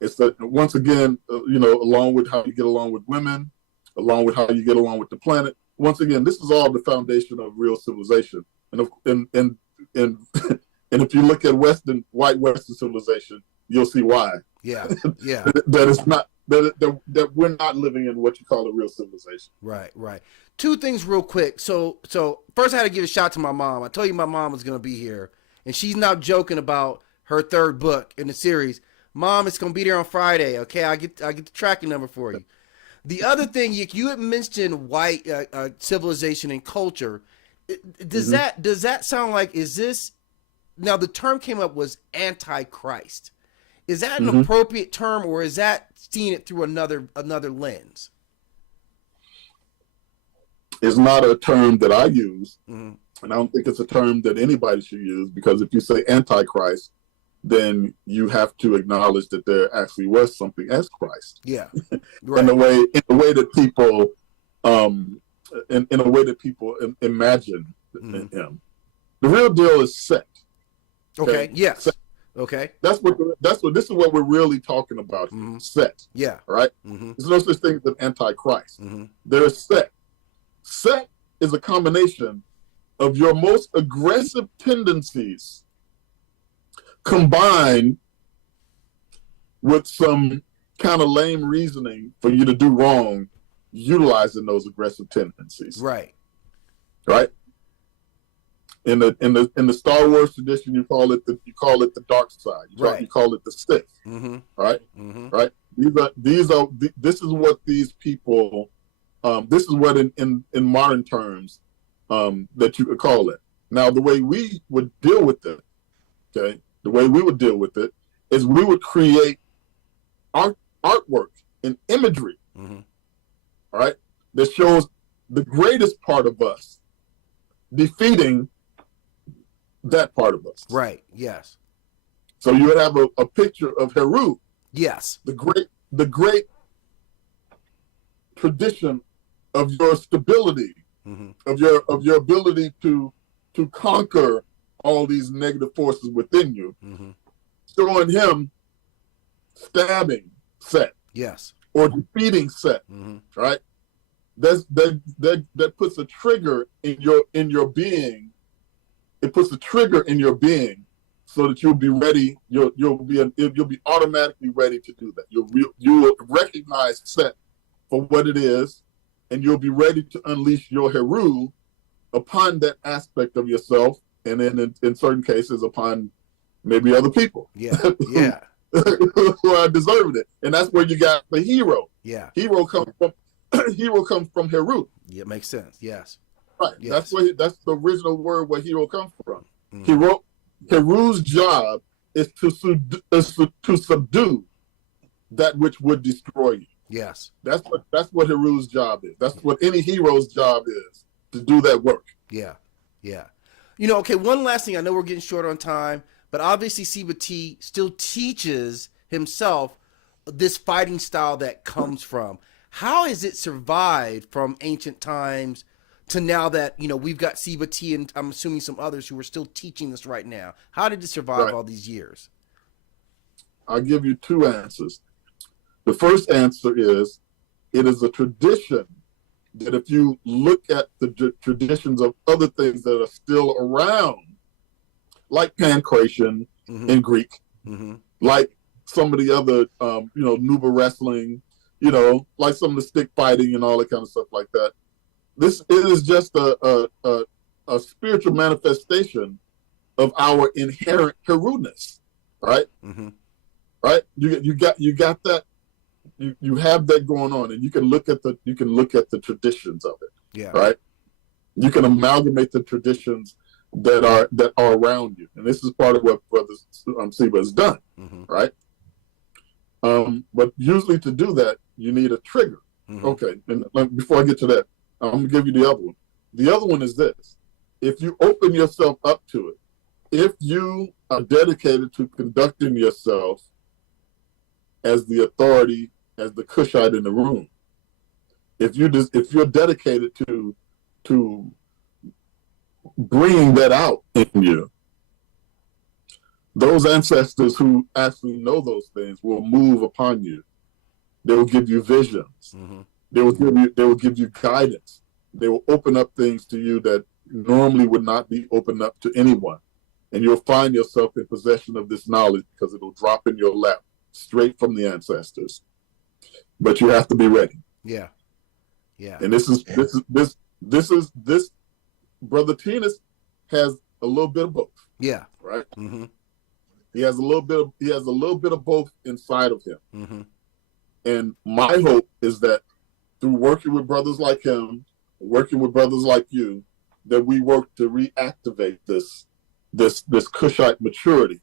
It's that, once again, along with how you get along with women, along with how you get along with the planet. Once again, this is all the foundation of real civilization. And if you look at white Western civilization, you'll see why. Yeah. that it's not that we're not living in what you call a real civilization. Right. Two things real quick. So first I had to give a shout to my mom. I told you my mom was going to be here, and she's not joking about her third book in the series. Mom, it's going to be there on Friday. Okay, I get the tracking number for you. The other thing, you had mentioned white civilization and culture. Does that sound like, is this, now the term came up was Antichrist. Is that an appropriate term, or is that seeing it through another lens? It's not a term that I use, and I don't think it's a term that anybody should use, because if you say Antichrist, then you have to acknowledge that there actually was something as Christ. Yeah, right. in a way that people, in a way that people imagine him. The real deal is Set. Okay. Yes. Set. Okay. This is what we're really talking about here. Set. Yeah. Right. There's no such thing as an Antichrist. There's Set. Set is a combination of your most aggressive tendencies combined with some kind of lame reasoning for you to do wrong, utilizing those aggressive tendencies. Right. In the Star Wars tradition, you call it the dark side. You call it the Sith. Right. This is what these people. This is what in modern terms that you could call it. Now, the way we would deal with it, okay, the way we would deal with it is we would create artwork and imagery, all right, that shows the greatest part of us defeating that part of us. Right. Yes. So you would have a picture of Heru. Yes. The great tradition of your stability, of your ability to conquer all these negative forces within you, showing him stabbing Set, yes, or defeating Set, right? That puts a trigger in your being. It puts a trigger in your being so that you'll be ready. You'll be automatically ready to do that. You'll recognize Set for what it is, and you'll be ready to unleash your Heru upon that aspect of yourself, and then in certain cases upon maybe other people. Yeah. Who are deserving it. And that's where you got the hero. Yeah. Hero comes from Heru. Yeah, makes sense. Yes. Right. Yes. That's the original word where hero comes from. Heru's job is to subdue that which would destroy you. Yes. That's what Haru's job is. That's what any hero's job is, to do that work. Yeah. Yeah. You know, okay, one last thing. I know we're getting short on time, but obviously Siba T still teaches himself this fighting style that comes from. How has it survived from ancient times to now that, you know, we've got Siba T and I'm assuming some others who are still teaching this right now? How did it survive all these years? I'll give you two answers. The first answer is, it is a tradition that if you look at the traditions of other things that are still around, like pancration in Greek, like some of the other, Nuba wrestling, like some of the stick fighting and all that kind of stuff like that. It is just a spiritual manifestation of our inherent Heru-ness, right? Right? You got that. You have that going on, and you can look at the traditions of it. Yeah. Right. You can amalgamate the traditions that are around you, and this is part of what Brother Siba has done. Right. But usually to do that, you need a trigger. Okay. And before I get to that, I'm gonna give you the other one. The other one is this: if you open yourself up to it, if you are dedicated to conducting yourself as the authority, as the Kushite in the room, if you're dedicated to bringing that out in you, those ancestors who actually know those things will move upon you. They will give you visions. They will give you guidance. They will open up things to you that normally would not be opened up to anyone, and you'll find yourself in possession of this knowledge because it'll drop in your lap straight from the ancestors. But you have to be ready. Yeah. Yeah. And this Brother Tinas has a little bit of both. Yeah. Right? He has a little bit of both inside of him. And my hope is that through working with brothers like him, working with brothers like you, that we work to reactivate this Kushite maturity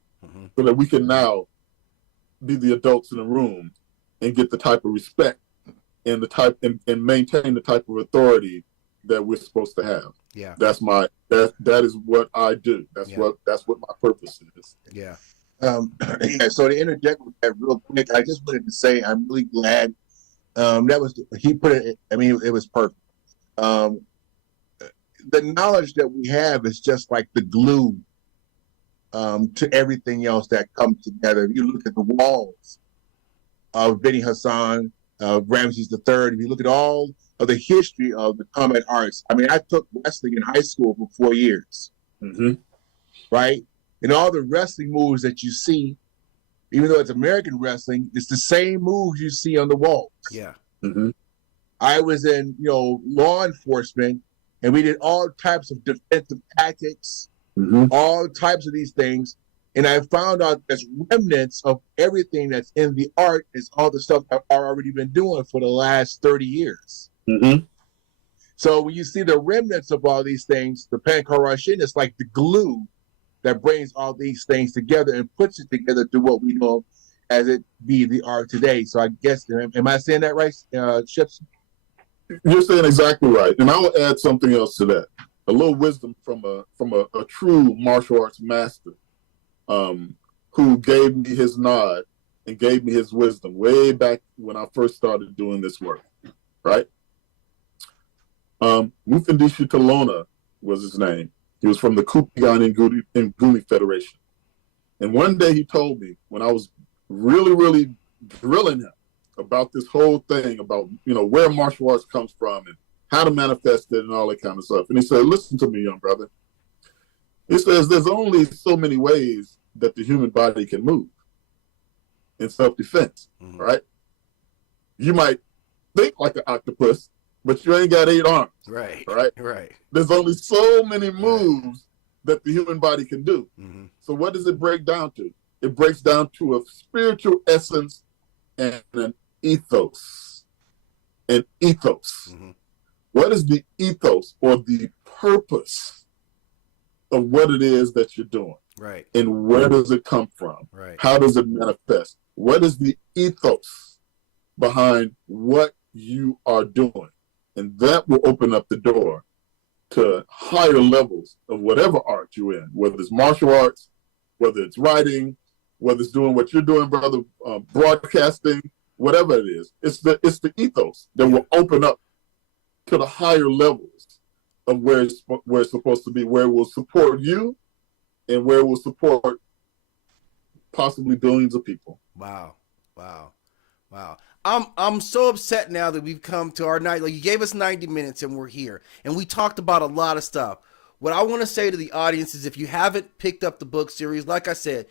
so that we can now be the adults in the room and get the type of respect and and maintain the type of authority that we're supposed to have. Yeah. That is what I do. That's what my purpose is. Yeah. So to interject with that real quick, I just wanted to say I'm really glad he put it. I mean, it was perfect. The knowledge that we have is just like the glue to everything else that comes together. If you look at the walls of Beni Hassan, Ramses III, if you look at all of the history of the combat arts, I mean, I took wrestling in high school for 4 years, right? And all the wrestling moves that you see, even though it's American wrestling, it's the same moves you see on the walls. Yeah. I was in, law enforcement, and we did all types of defensive tactics, all types of these things. And I found out there's remnants of everything that's in the art is all the stuff I've already been doing for the last 30 years. So when you see the remnants of all these things, the Pankarashin is like the glue that brings all these things together and puts it together to what we know as it be the art today. So I guess, am I saying that right, Chips? You're saying exactly right. And I will add something else to that. A little wisdom from a true martial arts master who gave me his nod and gave me his wisdom way back when I first started doing this work, right? Mufundishu Talona was his name. He was from the Kupigan Nguni Federation. And one day he told me, when I was really, really drilling him about this whole thing, about, where martial arts comes from and how to manifest it and all that kind of stuff. And he said, listen to me, young brother. He says, there's only so many ways that the human body can move in self-defense, right? You might think like an octopus, but you ain't got 8 arms. Right. Right. There's only so many moves that the human body can do. So what does it break down to? It breaks down to a spiritual essence and an ethos. An ethos. What is the ethos or the purpose of what it is that you're doing? Right. And where does it come from? Right. How does it manifest? What is the ethos behind what you are doing? And that will open up the door to higher levels of whatever art you're in, whether it's martial arts, whether it's writing, whether it's doing what you're doing, brother, broadcasting, whatever it is. It's the ethos that will open up to the higher levels of where it's supposed to be, where it will support you and where it will support possibly billions of people. Wow. Wow. Wow. I'm so upset now that we've come to our night. Like, you gave us 90 minutes and we're here. And we talked about a lot of stuff. What I want to say to the audience is, if you haven't picked up the book series, like I said,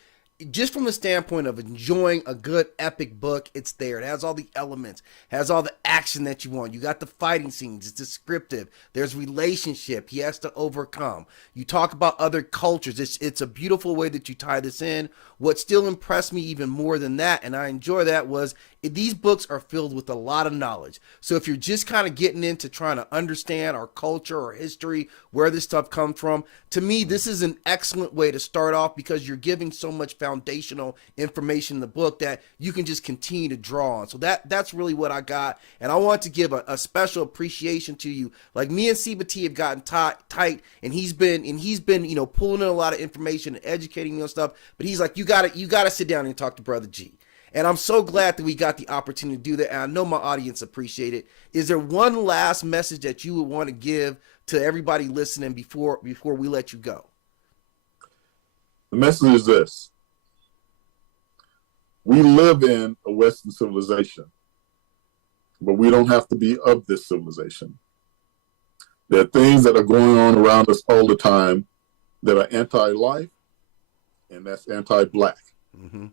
just from the standpoint of enjoying a good epic book, it's there. It has all the elements, has all the action that you want. You got the fighting scenes, it's descriptive. There's relationship he has to overcome. You talk about other cultures. It's a beautiful way that you tie this in. What still impressed me even more than that, and I enjoy that, was these books are filled with a lot of knowledge. So if you're just kind of getting into trying to understand our culture or history, where this stuff comes from, to me, this is an excellent way to start off, because you're giving so much foundational information in the book that you can just continue to draw on. So that's really what I got. And I want to give a special appreciation to you. Like, me and Siba T have gotten tight, and he's been, pulling in a lot of information and educating me on stuff. But he's like, you gotta sit down and talk to Brother G. And I'm so glad that we got the opportunity to do that. And I know my audience appreciate it. Is there one last message that you would want to give to everybody listening before we let you go? The message is this: we live in a Western civilization, but we don't have to be of this civilization. There are things that are going on around us all the time that are anti-life, and that's anti-Black. Mm-hmm.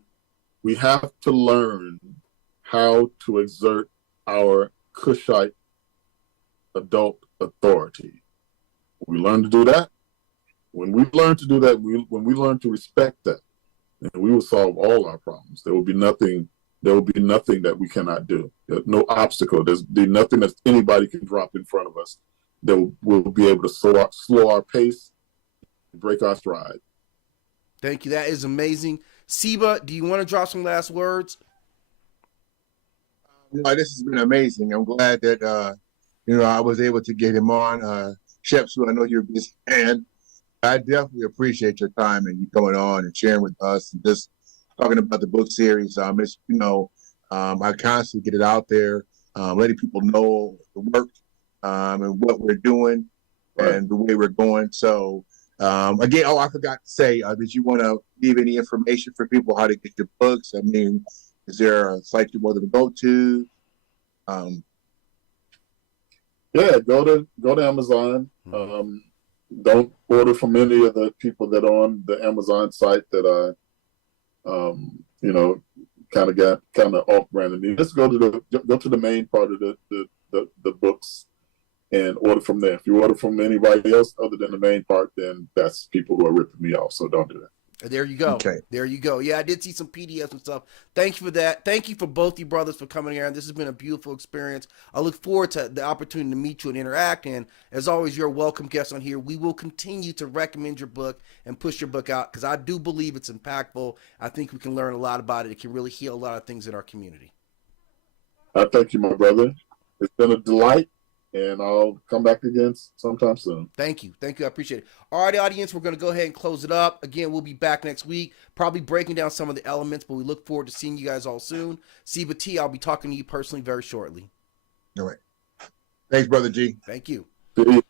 We have to learn how to exert our Kushite adult authority. We learn to do that. When we learn to do that, when we learn to respect that, then we will solve all our problems. There will be nothing that we cannot do. There's no obstacle. There's nothing that anybody can drop in front of us that will be able to slow our pace, break our stride. Thank you. That is amazing. Siba, do you want to drop some last words? This has been amazing. I'm glad that I was able to get him on. Shepsu, I know you're a busy man. I definitely appreciate your time and you coming on and sharing with us and just talking about the book series. I constantly get it out there, letting people know the work and what we're doing and the way we're going. So again, I forgot to say, did you want to leave any information for people how to get your books? I mean, is there a site you want them to go to? Yeah, go to Amazon. Don't order from any of the people that are on the Amazon site that kind of off branded. Just go to the main part of the books and order from there. If you order from anybody else other than the main part, then that's people who are ripping me off. So don't do that. There you go. Okay. There you go. Yeah, I did see some PDFs and stuff. Thank you for that. Thank you for both you brothers for coming here. And this has been a beautiful experience. I look forward to the opportunity to meet you and interact. And as always, you're a welcome guest on here. We will continue to recommend your book and push your book out, because I do believe it's impactful. I think we can learn a lot about it. It can really heal a lot of things in our community. I thank you, my brother. It's been a delight. And I'll come back again sometime soon. Thank you. Thank you. I appreciate it. All right, audience, we're going to go ahead and close it up. Again, we'll be back next week, probably breaking down some of the elements, but we look forward to seeing you guys all soon. Siba T, I'll be talking to you personally very shortly. All right. Thanks, Brother G. Thank you. Peace.